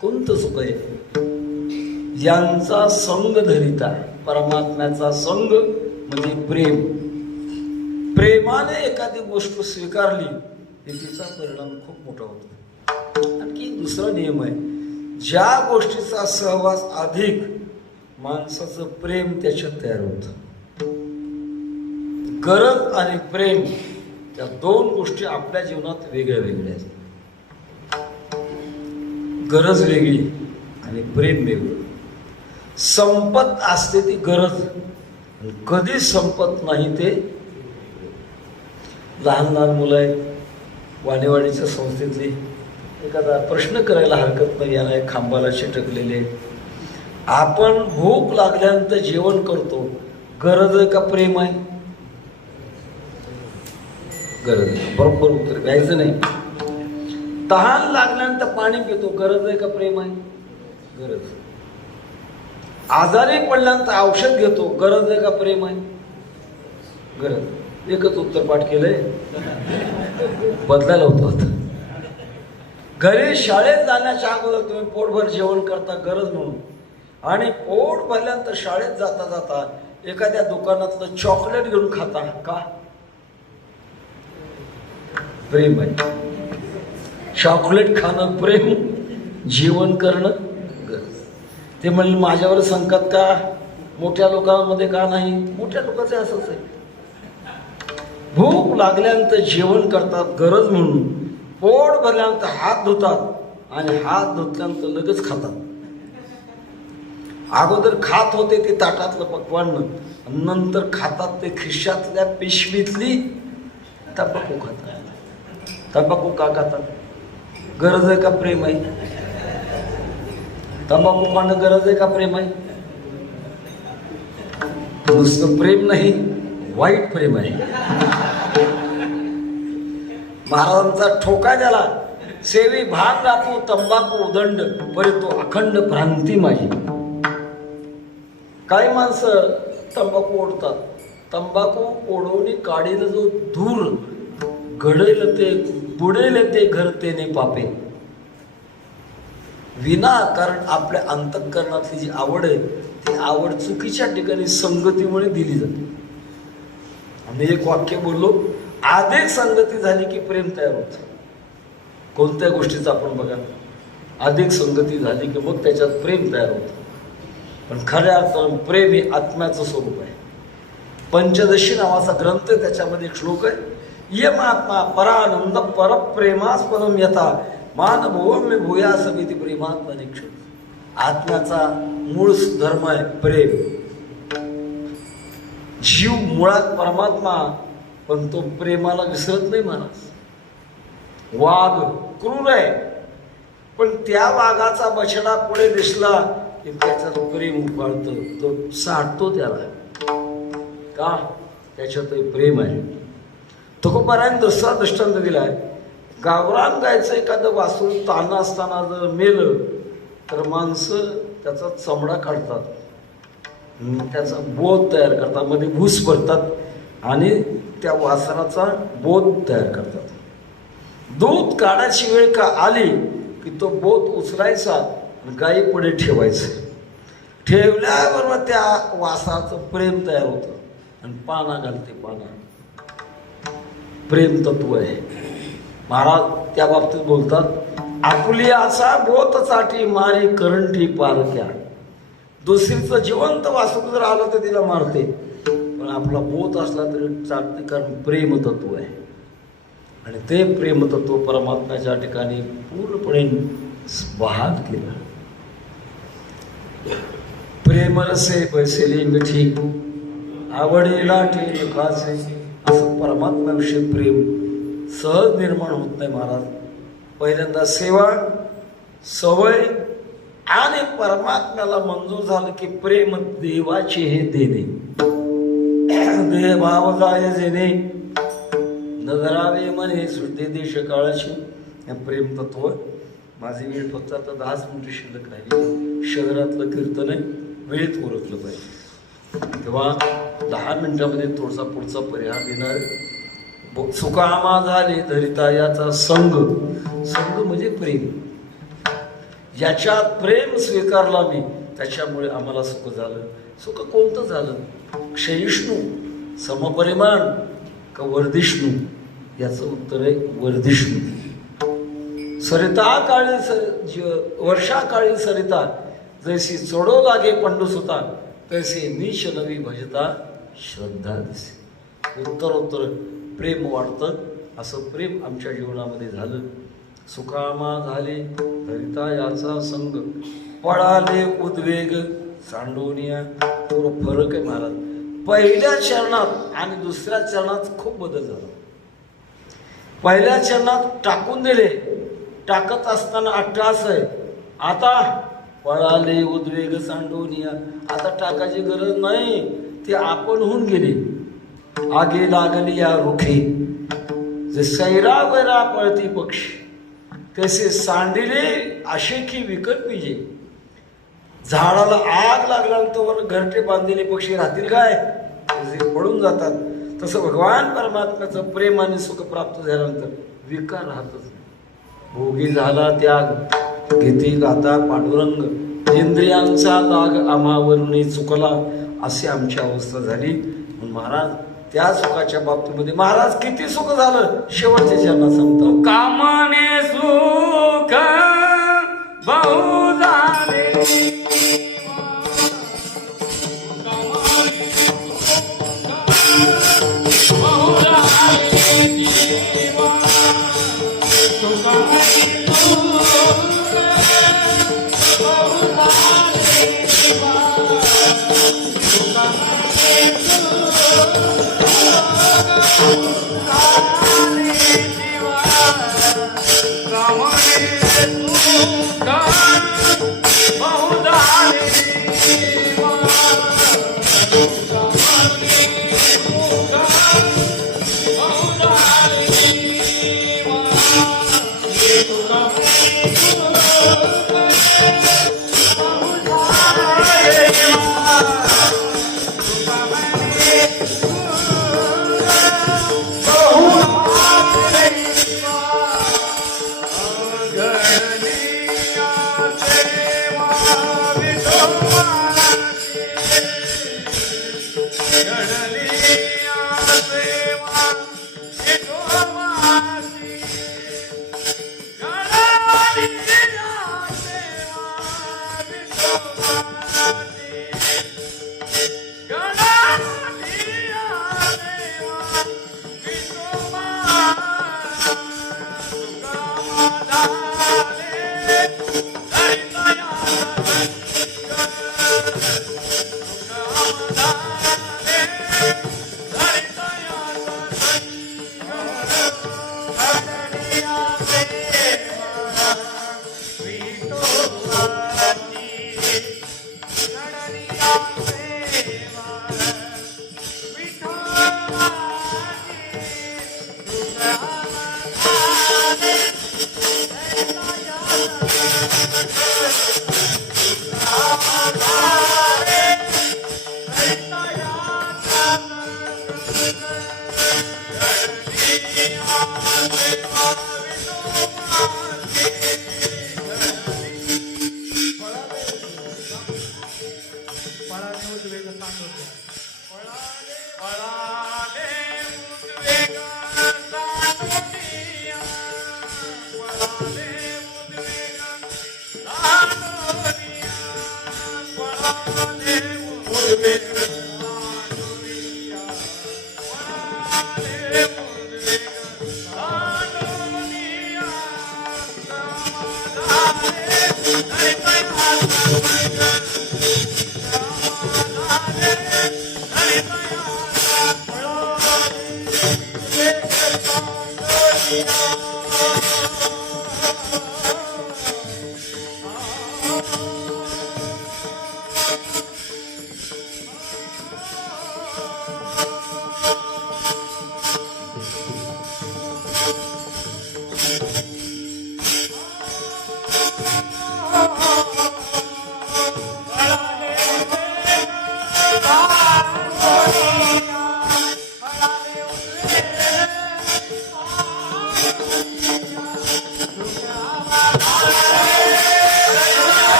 कोणतं सुख आहे? यांचा संग धरिता. परमात्म्याचा संग म्हणजे प्रेम. प्रेमाने एखादी गोष्ट स्वीकारली की तिचा परिणाम खूप मोठा होतो. आणखी दुसरा नियम आहे, ज्या गोष्टीचा सहवास अधिक माणसाचं प्रेम त्याच्यात तयार होतं. गरज आणि प्रेम या दोन गोष्टी आपल्या जीवनात वेगळ्या वेगळ्या आहेत. गरज वेगळी आणि प्रेम वेगळं. संपत असते ती गरज, कधी संपत नाही ते. लहान लहान मुलं आहेत वाणेवाडीच्या संस्थेतली, एखादा प्रश्न करायला हरकत नाही, याला एक खांबाला चिटकलेले. आपण भूक लागल्यानंतर जेवण करतो, गरज आहे का प्रेम आहे? गरज आहे. बरोबर उत्तर घ्यायचं नाही. तहान लागल्यानंतर पाणी पितो, गरज आहे का प्रेम आहे? गरज. आजारी पडल्यानंतर औषध घेतो, गरज आहे का प्रेम आहे? गरज. एकच उत्तर पाठ केलंय, बदलायला होतं आता. घरी शाळेत जाण्याच्या अगोदर तुम्ही पोटभर जेवण करता, गरज म्हणून. आणि पोट भरल्यानंतर शाळेत जाता जाता एखाद्या दुकानातलं चॉकलेट घेऊन खाता का? प्रेम आहे. चॉकलेट खाणं प्रेम, जेवण करणं गरज. ते म्हणजे माझ्यावर संकट का, मोठ्या लोकांमध्ये का नाही? मोठ्या लोकांचं असंच आहे. भूक लागल्यानंतर जेवण करतात गरज म्हणून, पोट भरल्यानंतर हात धुतात आणि हात धुतल्यानंतर लगेच खातात. अगोदर खात होते ते ताटातलं पक्वान्न, नंतर खातात ते खिशातल्या पिशवीतली तंबाखू खातात. तंबाखू का खातात? गरज आहे का प्रेम आहे? तंबाखू खाणं गरज आहे का प्रेम आहे? नुसतं प्रेम नाही, वाईट प्रेम आहे. महाराजांचा ठोका द्याला, सेवी भाग राखू तंबाखू उदंड, परंतु अखंड भ्रांती माझी. काही माणसं तंबाखू ओढतात. तंबाखू ओढवणी काढील जो धूर, घडेल ते बुडेल ते घरतेने पापे. विनाकारण आपल्या अंतःकरणातली जी आवड आहे, ती आवड चुकीच्या ठिकाणी संगतीमुळे दिली जाते. आणि एक वाक्य बोललो, अधिक संगती झाली की प्रेम तयार होतं. कोणत्या गोष्टीचं आपण बघा, अधिक संगती झाली की मग त्याच्यात प्रेम तयार होतं. पण खऱ्या अर्थानं प्रेम हे आत्म्याचं स्वरूप आहे. पंचदशी नावाचा ग्रंथ आहे, त्याच्यामध्ये एक श्लोक आहे, यम आत्मा परानंद परप्रेमास्पदम यथा मान भुवम भूयास भीती प्रेमात्मा निक्षण. आत्म्याचा मूळ धर्म आहे प्रेम. जीव मुळात परमात्मा, पण तो प्रेमाला विसरत नाही महाराज. वाघ क्रूर आहे, पण त्या वाघाचा बछडा पुढे दिसला की त्याच्यात प्रेम उफाळतं, तो साठतो त्याला. का? त्याच्यात प्रेम आहे. तुकोबारायन दुसरा दृष्टांत दिलाय. गावरान गायचं एखादं वासरू ताना असताना जर मेलं तर माणसं त्याचा चमडा काढतात, त्याचा बोध तयार करतात, मध्ये भूस भरतात आणि त्या वासराचा बोध तयार करतात. दूध काढायची वेळ का आली की तो बोध उचलायचा आणि गाई पुढे ठेवायचं. ठेवल्याबरोबर त्या वासराचं प्रेम तयार होतं आणि पाना घालते. पाना प्रेम तत्व आहे. महाराज त्या बाबतीत बोलतात, आपुली असा बोत चाटी मारी करंटी पारक्या. दुसरीचं जिवंत वासरू जर आलं तर तिला मारते, पण आपला बोत असला तरी चाटते, कारण प्रेम तत्व आहे. आणि ते प्रेम तत्व परमात्म्याच्या ठिकाणी पूर्णपणे बहाल केलं. प्रेमरसे पैसेली मिठी आवडीला ठी खासे, असं परमात्म्याविषयी प्रेम सहज निर्माण होत नाही महाराज. पहिल्यांदा सेवा, सवय आणि परमात्म्याला मंजूर झालं की प्रेम देवाचे हे देणे. देह भाव जाय जेणे न धरावे मने सुटे देश काळाची. हे प्रेम तत्व. माझी वेळ फक्त आता 10 मिनिटं शिल्लक राहिली. शहरातलं कीर्तन आहे, वेळेत ओळखलं पाहिजे, तेव्हा 10 मिनिटामध्ये थोडासा पुढचा परिहार देणार. सुकामा झाले धरिता याचा संग. संग म्हणजे प्रेम. ज्याच्यात प्रेम स्वीकारला मी, त्याच्यामुळे आम्हाला सुख झालं. सुख कोणतं झालं? क्षयिष्णू, समपरिमाण का वर्धिष्णू? याचं उत्तर आहे वर्धिष्णू. सरिता काळी वर्षा काळी सरिता, जैसी चोडो लागे पंडुसुता, तैसे नीच नवी भजता श्रद्धा दिसे. उत्तरोत्तर प्रेम वाढतं. असं प्रेम आमच्या जीवनामध्ये झालं. सुकामा झाले धरिता याचा संग, पळाले उद्वेग सांडोनिया. थोडं फरक आहे महाराज. पहिल्या चरणात आणि दुसऱ्या चरणात खूप बदल झाला. पहिल्या चरणात टाकून दिले, टाकत असताना अट्टास आहे. आता पळाले उद्वेग सांडोनिया, आता टाकायची गरज नाही, ते आपण होऊन गेले. आगे लागली या रुखे, जे सैरा वैरा पळती पक्षी, तसे सांडिले आशेकी विकल्पी जे. झाडाला आग लागल्यानंतर घरटे बांधलेले पक्षी राहतील काय? ते पळून जातात. तसं भगवान परमात्म्याचं प्रेम आणि सुख प्राप्त झाल्यानंतर विकार राहतच नाही. भोगी झाला त्याग घेते गाता पांडुरंग, इंद्रियांचा लाग आम्हावरून चुकला, अशी आमची अवस्था झाली. म्हणून महाराज त्या सुखाच्या बाबतीमध्ये महाराज किती सुख झालं शेवटचे ज्यांना सांगतात. कामने सुख बहु झाले,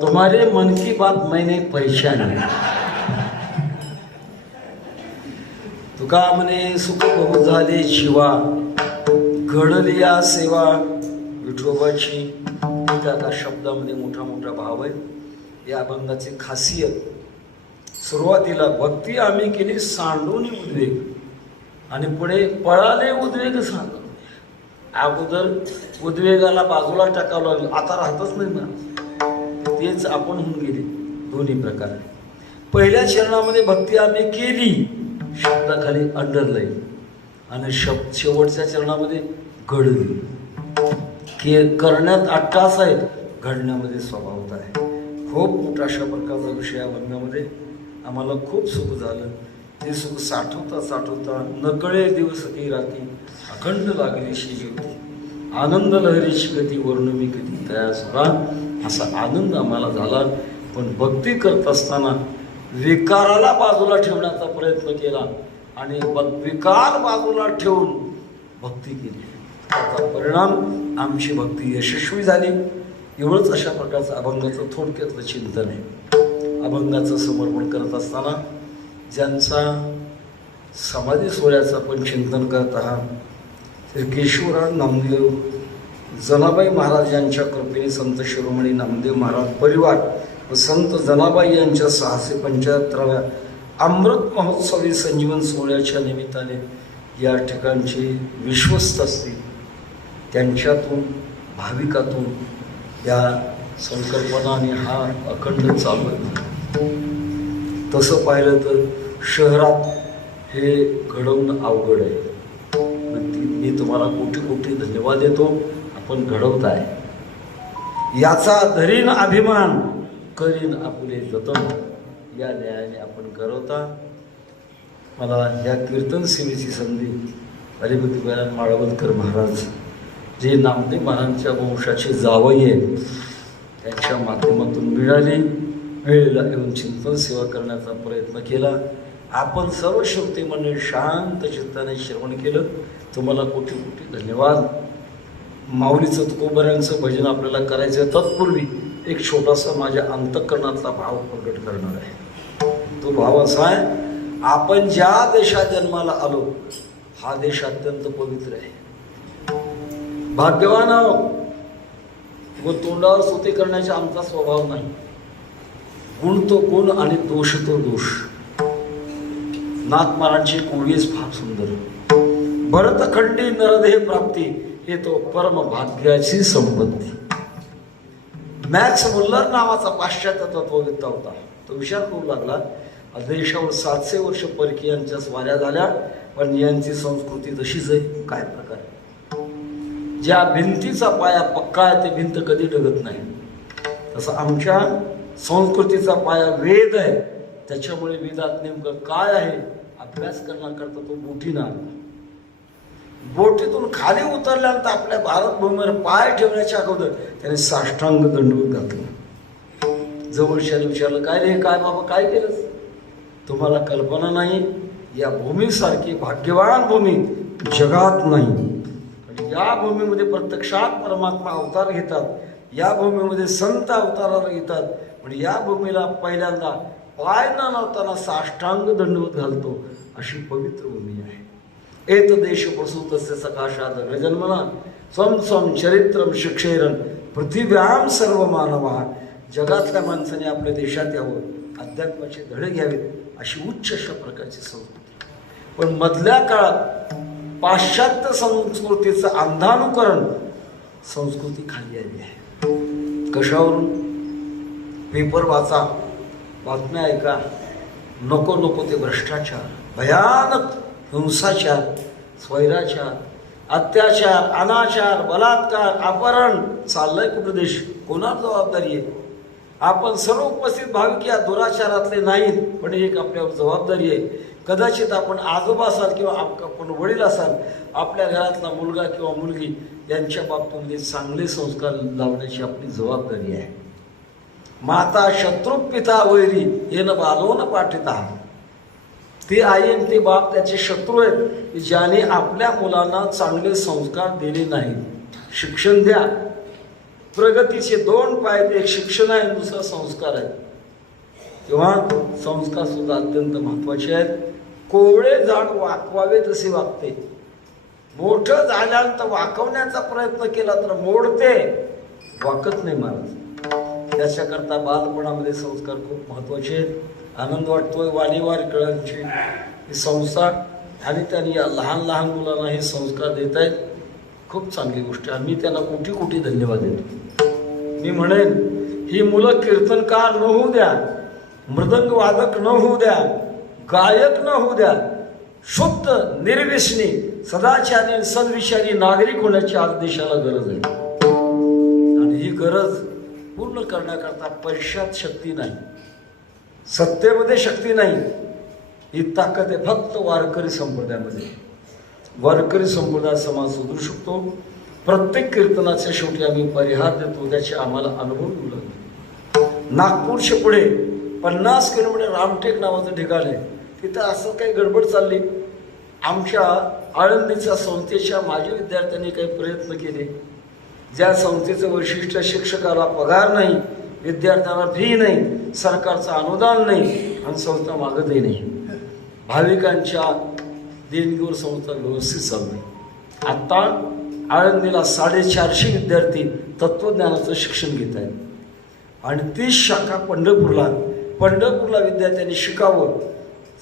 तुम्हारे मन की बात मैंने पहचानी. तुका म्हणे सुख बहु झाले शिवा, घडली या सेवा विठोबाची. एका शब्दामध्ये मोठा मोठा भाव आहे. या अभंगाची खासियत, सुरुवातीला भक्ती आम्ही केली सांडून उद्वेग, आणि पुढे पळाले उद्वेग सांग. अगोदर उद्वेगाला बाजूला टाकावं लागलं, आता राहतच नाही ना, तेच आपण होऊन गेले दोन्ही प्रकारे. पहिल्या चरणामध्ये भक्ती आम्ही केली शब्दाखाली अंडरलाईन, आणि शेवटच्या चरणामध्ये घडली. करण्यात अट्टास आहे, घडण्यामध्ये स्वभावता आहे. खूप मोठा अशा प्रकारचा विषय अभंगामध्ये आम्हाला खूप सुख झालं. ते सुख साठवता साठवता नकळे दिवस ती राती अखंड लागली शिजवती आनंद लहरीची गती वर्ण मी कधी तया सुरा. असा आनंद आम्हाला झाला. पण भक्ती करत असताना विकाराला बाजूला ठेवण्याचा प्रयत्न केला आणि विकार बाजूला ठेवून भक्ती केली. त्याचा परिणाम आमची भक्ती यशस्वी झाली. एवढंच अशा प्रकारचं अभंगाचं थोडक्यातलं चिंतन आहे. अभंगाचं समर्पण करत असताना ज्यांचा समाधी सोहळ्याचं आपण चिंतन करत आहात श्री केशवराव नामदेव जनाबाई महाराज यांच्या कृपेने संत शिरोमणी नामदेव महाराज परिवार व संत जनाबाई यांच्या 675व्या अमृत महोत्सवी संजीवन सोहळ्याच्या निमित्ताने या ठिकाणचे विश्वस्त असतील त्यांच्यातून भाविकातून या संकल्पना आणि हा अखंड चालू आहे. तसं पाहिलं तर शहरात हे घडवणं अवघड आहे. मी तुम्हाला कोटी कोटी धन्यवाद देतो. आपण घडवताय याचा धरीन अभिमान करीन आपले जतन या न्यायाने आपण करवता. मला या कीर्तन सेवेची संधी हरिभक्ती गजानन माळवदकर महाराज जे नामदेव महाराजांच्या वंशाचे जावई आहेत त्यांच्या माध्यमातून मिळाली. वेळेला येऊन चिंतन सेवा करण्याचा प्रयत्न केला. आपण सर्व श्रोते मंडळी शांत चित्ताने श्रवण केलं. तुम्हाला कोटी कोटी धन्यवाद. माऊलीचं तुकोबऱ्यांचं भजन आपल्याला करायचं आहे. तत्पूर्वी एक छोटासा माझ्या अंतःकरणातला भाव प्रकट करणार आहे. तो भाव असा आहे, आपण ज्या देशात जन्माला आलो हा देश अत्यंत पवित्र आहे. भाग्यवान व तोंडावर स्तुती करण्याचा आमचा स्वभाव नाही. गुण तो गुण आणि दोष तो दोष. नाथ महाराजांची कोळीच फार सुंदर. भरतखंडी नरदेह प्राप्ती हे तो परम भाग्याची संपत्ती. मॅक्स मुल्लर नावाचा पाश्चात्य तत्ववेत्ता होता. तो विचार करू लागला देशावर 700 वर्ष परकीयांच्या स्वाऱ्या झाल्या पण यांची संस्कृती तशीच आहे. काय प्रकार आहे. ज्या भिंतीचा पाया पक्का आहे ते भिंत कधी डगत नाही. तसं आमच्या संस्कृतीचा पाया वेद आहे. त्याच्यामुळे वेदात नेमकं काय आहे अभ्यास करण्याकरता तो बोटीनं आला. बोटीतून खाली उतरल्यानंतर आपल्या भारतभूमीवर पाय ठेवण्याच्या अगोदर त्याने साष्टांग दंडवत घातला. जवळच्याने विचारलं काय रे काय बाबा काय केलंस. तुम्हाला कल्पना नाही या भूमीसारखी भाग्यवान भूमी जगात नाही. या भूमीमध्ये प्रत्यक्षात परमात्मा अवतार घेतात. या भूमीमध्ये संत अवताराला येतात. पण या भूमीला पहिल्यांदा पाय न लावताना साष्टांग दंडवत घालतो. अशी पवित्र भूमी आहे. एत देश प्रसूतस्य सकाशात अग्रजन्मना स्वम स्वम चरित्रम शिक्षेरन पृथिव्याम सर्व मानवा. जगातल्या माणसाने आपल्या देशात यावं, अध्यात्माचे धडे घ्यावेत अशी उच्च अशा प्रकारची संस्कृती. पण मधल्या काळात पाश्चात्य संस्कृतीचं अंधानुकरण संस्कृती खाली आली आहे. कशावरून. पेपर वाचा, बातम्या ऐका, नको नको ते भ्रष्टाचार, भयानक हिंसाचार, स्वैराचार, अत्याचार, अनाचार, बलात्कार, अपहरण चाललंय कुठं देश. कोणावर जबाबदारी आहे. आपण सर्व उपस्थित भाविक या दुराचारातले नाहीत पण एक आपल्यावर जबाबदारी आहे. कदाचित आपण आजोबा असाल किंवा आपण वडील असाल, आपल्या घरातला मुलगा किंवा मुलगी यांच्या बाबतीमध्ये चांगले संस्कार लावण्याची आपली जबाबदारी आहे. माता शत्रू पिता वैरी येन बालो न पाठिता. ते आई आणि ते बाप त्याचे शत्रू आहेत ज्याने आपल्या मुलांना चांगले संस्कार दिले नाहीत. शिक्षण द्या. प्रगतीचे 2 पाय आहेत. एक शिक्षण आहे, दुसरा संस्कार आहे. तेव्हा संस्कार सुद्धा अत्यंत महत्वाचे आहेत. कोवळे झाड वाकवावे तसे वागते. मोठं झाल्यानंतर वाकवण्याचा प्रयत्न केला तर मोडते, वाकत नाही महाराज. त्याच्याकरता बालपणामध्ये संस्कार खूप महत्वाचे आहेत. आनंद वाटतोय वाणीवारकरांची ही संस्था आणि त्यांनी या लहान लहान मुलांना हे संस्कार देत आहेत. खूप चांगली गोष्ट आहे. मी त्यांना कोटी कोटी धन्यवाद देतो. मी म्हणेन ही मुलं कीर्तनकार न होऊ द्या, मृदंग वादक न होऊ द्या, गायक न होऊ द्या, शुद्ध निर्व्यसनी सदाचारी सद्विचारी नागरिक होण्याची आज देशाला गरज आहे. आणि ही गरज पूर्ण करण्याकरता पैशात शक्ती नाही, सत्तेमध्ये शक्ती नाही, ही ताकद आहे फक्त वारकरी संप्रदायामध्ये. वारकरी संप्रदाय समाज सुधरू शकतो. प्रत्येक कीर्तनाच्या शेवटी आम्ही परिहार देतो, त्याचे आम्हाला अनुभव येऊ लागले. नागपूरच्या पुढे 50 किलोमीटर रामटेक नावाचं ठिकाण आहे. तिथं असं काही गडबड चालली. आमच्या आळंदीच्या संस्थेच्या माजी विद्यार्थ्यांनी काही प्रयत्न केले. ज्या संस्थेचं वैशिष्ट्य शिक्षकाला पगार नाही, विद्यार्थ्यांना फी नाही, सरकारचं अनुदान नाही आणि संस्था मागतही नाही. भाविकांच्या देणगीवर संस्था व्यवस्थित चालली. आता आळंदीला 450 विद्यार्थी तत्त्वज्ञानाचं शिक्षण घेत आहेत आणि 30 शाखा पंढरपूरला विद्यार्थ्यांनी शिकावं.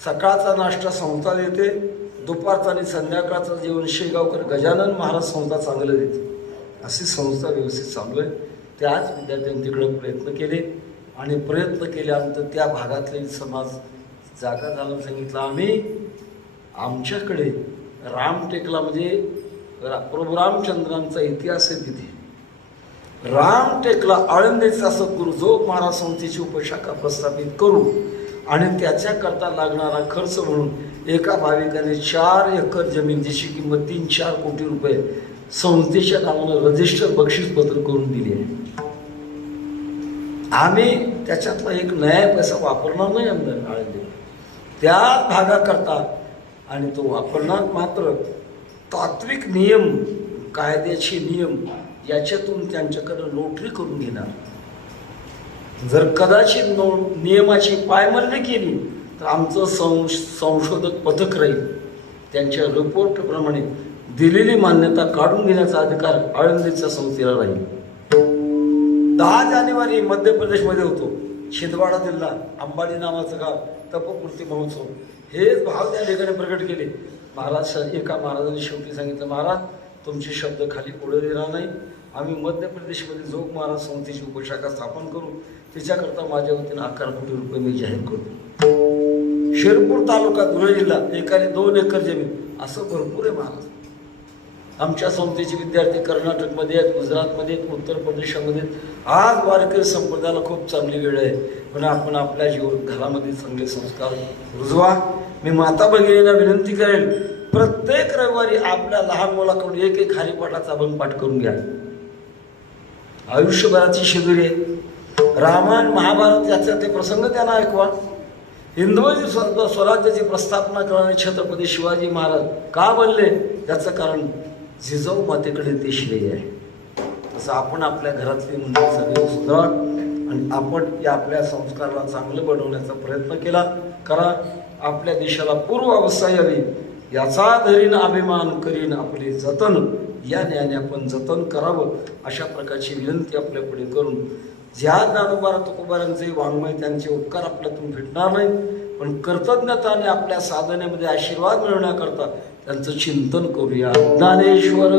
सकाळचा नाश्ता संस्था देते, दुपारचा आणि संध्याकाळचं जेवण शेगावकर गजानन महाराज संस्था चांगलं देते. अशी संस्था व्यवस्थित चालू आहे. त्याच विद्यार्थ्यांनी तिकडं प्रयत्न केले आणि प्रयत्न केल्यानंतर त्या भागातले समाज जागा झाला. सांगितलं आम्ही आमच्याकडे रामटेकला म्हणजे प्रभू रामचंद्रांचा इतिहास आहे. तिथे रामटेकला आळंदीचा सद्गुरू जोग महाराज संस्थेची उपशाखा प्रस्थापित करू आणि त्याच्याकरता लागणारा खर्च म्हणून एका भाविकाने 4 एकर जमीन, ज्याची किंमत 3-4 कोटी रुपये संस्थेच्या नावानं रजिस्टर बक्षीसपत्र करून दिली आहे. आम्ही त्याच्यातला एक नया पैसा वापरणार नाही आमदार आळंदी त्या भागाकरता, आणि तो वापरणार मात्र तात्विक नियम, कायद्याचे नियम याच्यातून त्यांच्याकडं नोटरी करून घेणार. जर कदाचित नियमाची पायमल्ली केली तर आमचं संशोधक पथक राहील. त्यांच्या रिपोर्टप्रमाणे दिलेली मान्यता काढून घेण्याचा अधिकार आळंदीच्या संस्थेला राहील. 10 जानेवारी मध्य प्रदेशमध्ये होतो. छिंदवाडा जिल्हा, अंबाडी नावाचं गाव, तपपूर्ती महोत्सव. हेच भाव त्या ठिकाणी प्रकट केले. एका महाराजांनी शेवटी सांगितलं, महाराज तुमचे शब्द खाली पुढे देणार नाही. आम्ही मध्य प्रदेशमध्ये जोग महाराज संस्थेची उपशाखा स्थापन करू. तिच्याकरता माझ्या वतीनं 11 कोटी रुपये मी जाहीर करतो. शिरपूर तालुका, धुळे जिल्हा, एकाने 2 एकर जमीन, असं भरपूर आहे महाराज. आमच्या संस्थेचे विद्यार्थी कर्नाटकमध्ये आहेत, गुजरातमध्ये आहेत, उत्तर प्रदेशामध्ये आहेत. आज वारकरी संप्रदायाला खूप चांगली वेळ आहे, पण आपण आपल्या घरामध्ये चांगले संस्कार रुजवा. मी माता भगिनींना विनंती करेल, प्रत्येक रविवारी आपल्या लहान मुलाकडून एक हरिपाठाचा अभंग पाठ करून घ्या. आयुष्यभराची शिबिरे आहे. रामायण महाभारत याचा ते प्रसंग त्यांना ऐकवा. हिंदवी स्वराज्याची प्रस्थापना करणारे छत्रपती शिवाजी महाराज का बनले, त्याचं कारण जिजाऊ मातेकडे ते श्रेय आहे. तसं आपण आपल्या घरातली मंडळी सगळी सुधारा आणि आपण या आपल्या संस्काराला चांगलं बनवण्याचा प्रयत्न करा. आपल्या देशाला पूर्व अवस्था यावी याचा धरीन अभिमान करीन आपले जतन, या न्यायाने आपण जतन करावं. अशा प्रकारची विनंती आपल्यापुढे करून, ज्या ज्ञानोबा तुकोबारांचे वाङ्मय, त्यांचे उपकार आपल्यातून भेटणार नाही, पण कृतज्ञताने आपल्या साधनेमध्ये आशीर्वाद मिळवण्याकरता त्यांचं चिंतन करूया. ज्ञानेश्वर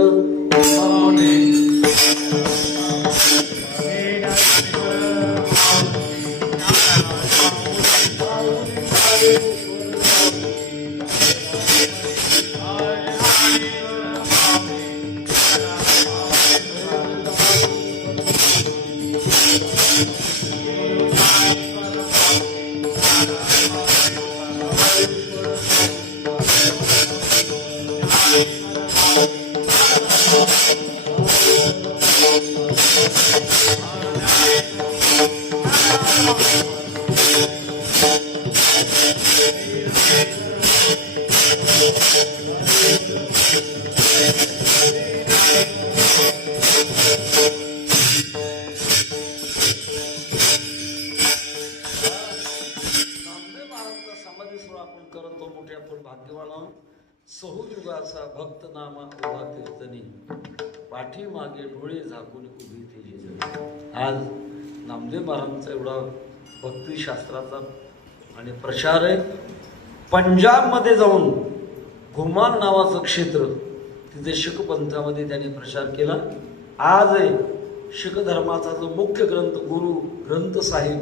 सहुयुगाचा भक्त नामा उभा कीर्तनी, पाठी मागे डोळे झाकून उभी तेजी. आज नामदेव महाराजांचा एवढा भक्तिशास्त्राचा आणि प्रचार आहे. पंजाबमध्ये जाऊन घुमान नावाचं क्षेत्र, तिथे शीख पंथामध्ये त्यांनी प्रचार केला. आज आहे शीख धर्माचा जो मुख्य ग्रंथ गुरु ग्रंथ साहिब,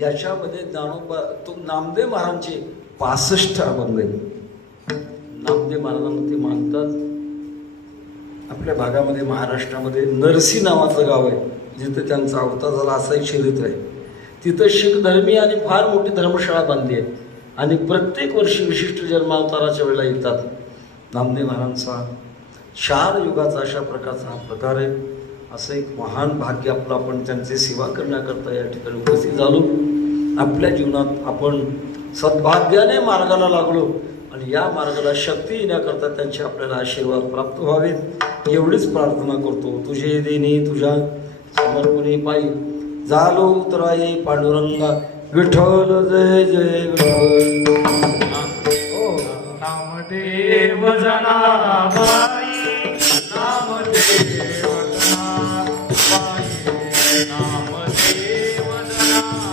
याच्यामध्ये नामदेव महाराजांचे 65 अभंग आहेत. नामदेव महाराजांना ते मानतात. आपल्या भागामध्ये महाराष्ट्रामध्ये नरसी नावाचं गाव आहे, जिथे त्यांचा अवतार झाला असं एक चरित्र आहे. तिथं शीख धर्मी आणि फार मोठी धर्मशाळा बांधली आहे आणि प्रत्येक वर्षी विशिष्ट जन्मावताराच्या वेळेला येतात. नामदेव महाराजांचा 4 युगाचा अशा प्रकारचा हा प्रकार आहे. असं एक महान भाग्य आपलं, आपण त्यांची सेवा करण्याकरता या ठिकाणी उपस्थित झालो. आपल्या जीवनात आपण सद्भाग्याने मार्गाला लागलो आणि या मार्गाला शक्ती येण्याकरता त्यांचे आपल्याला आशीर्वाद प्राप्त व्हावेत एवढीच प्रार्थना करतो. तुझे देणे तुझ्या समर्पणे पायी झालो उतराये पांडुरंगा विठ्ठल जय जय विठ्ठल. नामदेव जनाबाई नामदेव जनाबाई नामदेव जनाबाई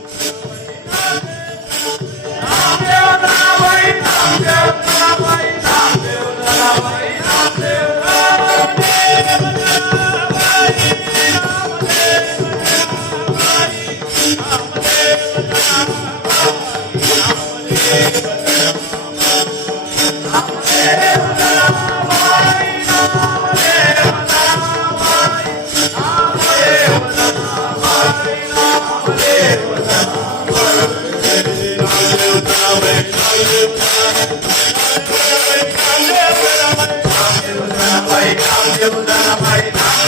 नामदेव नामदेव जनाबाई नामदेव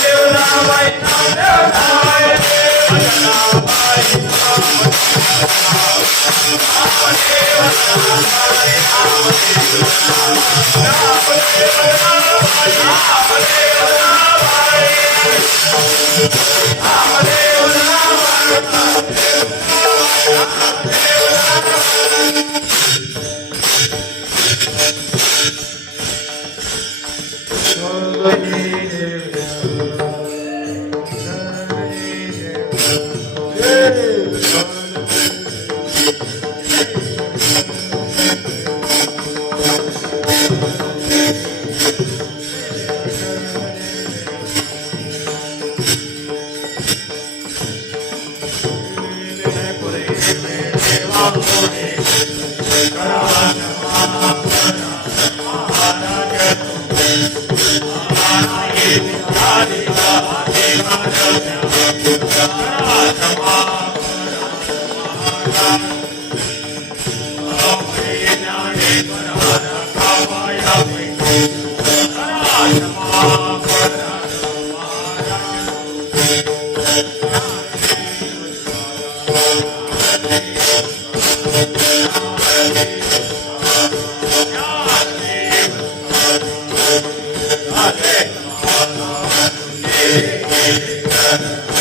Hare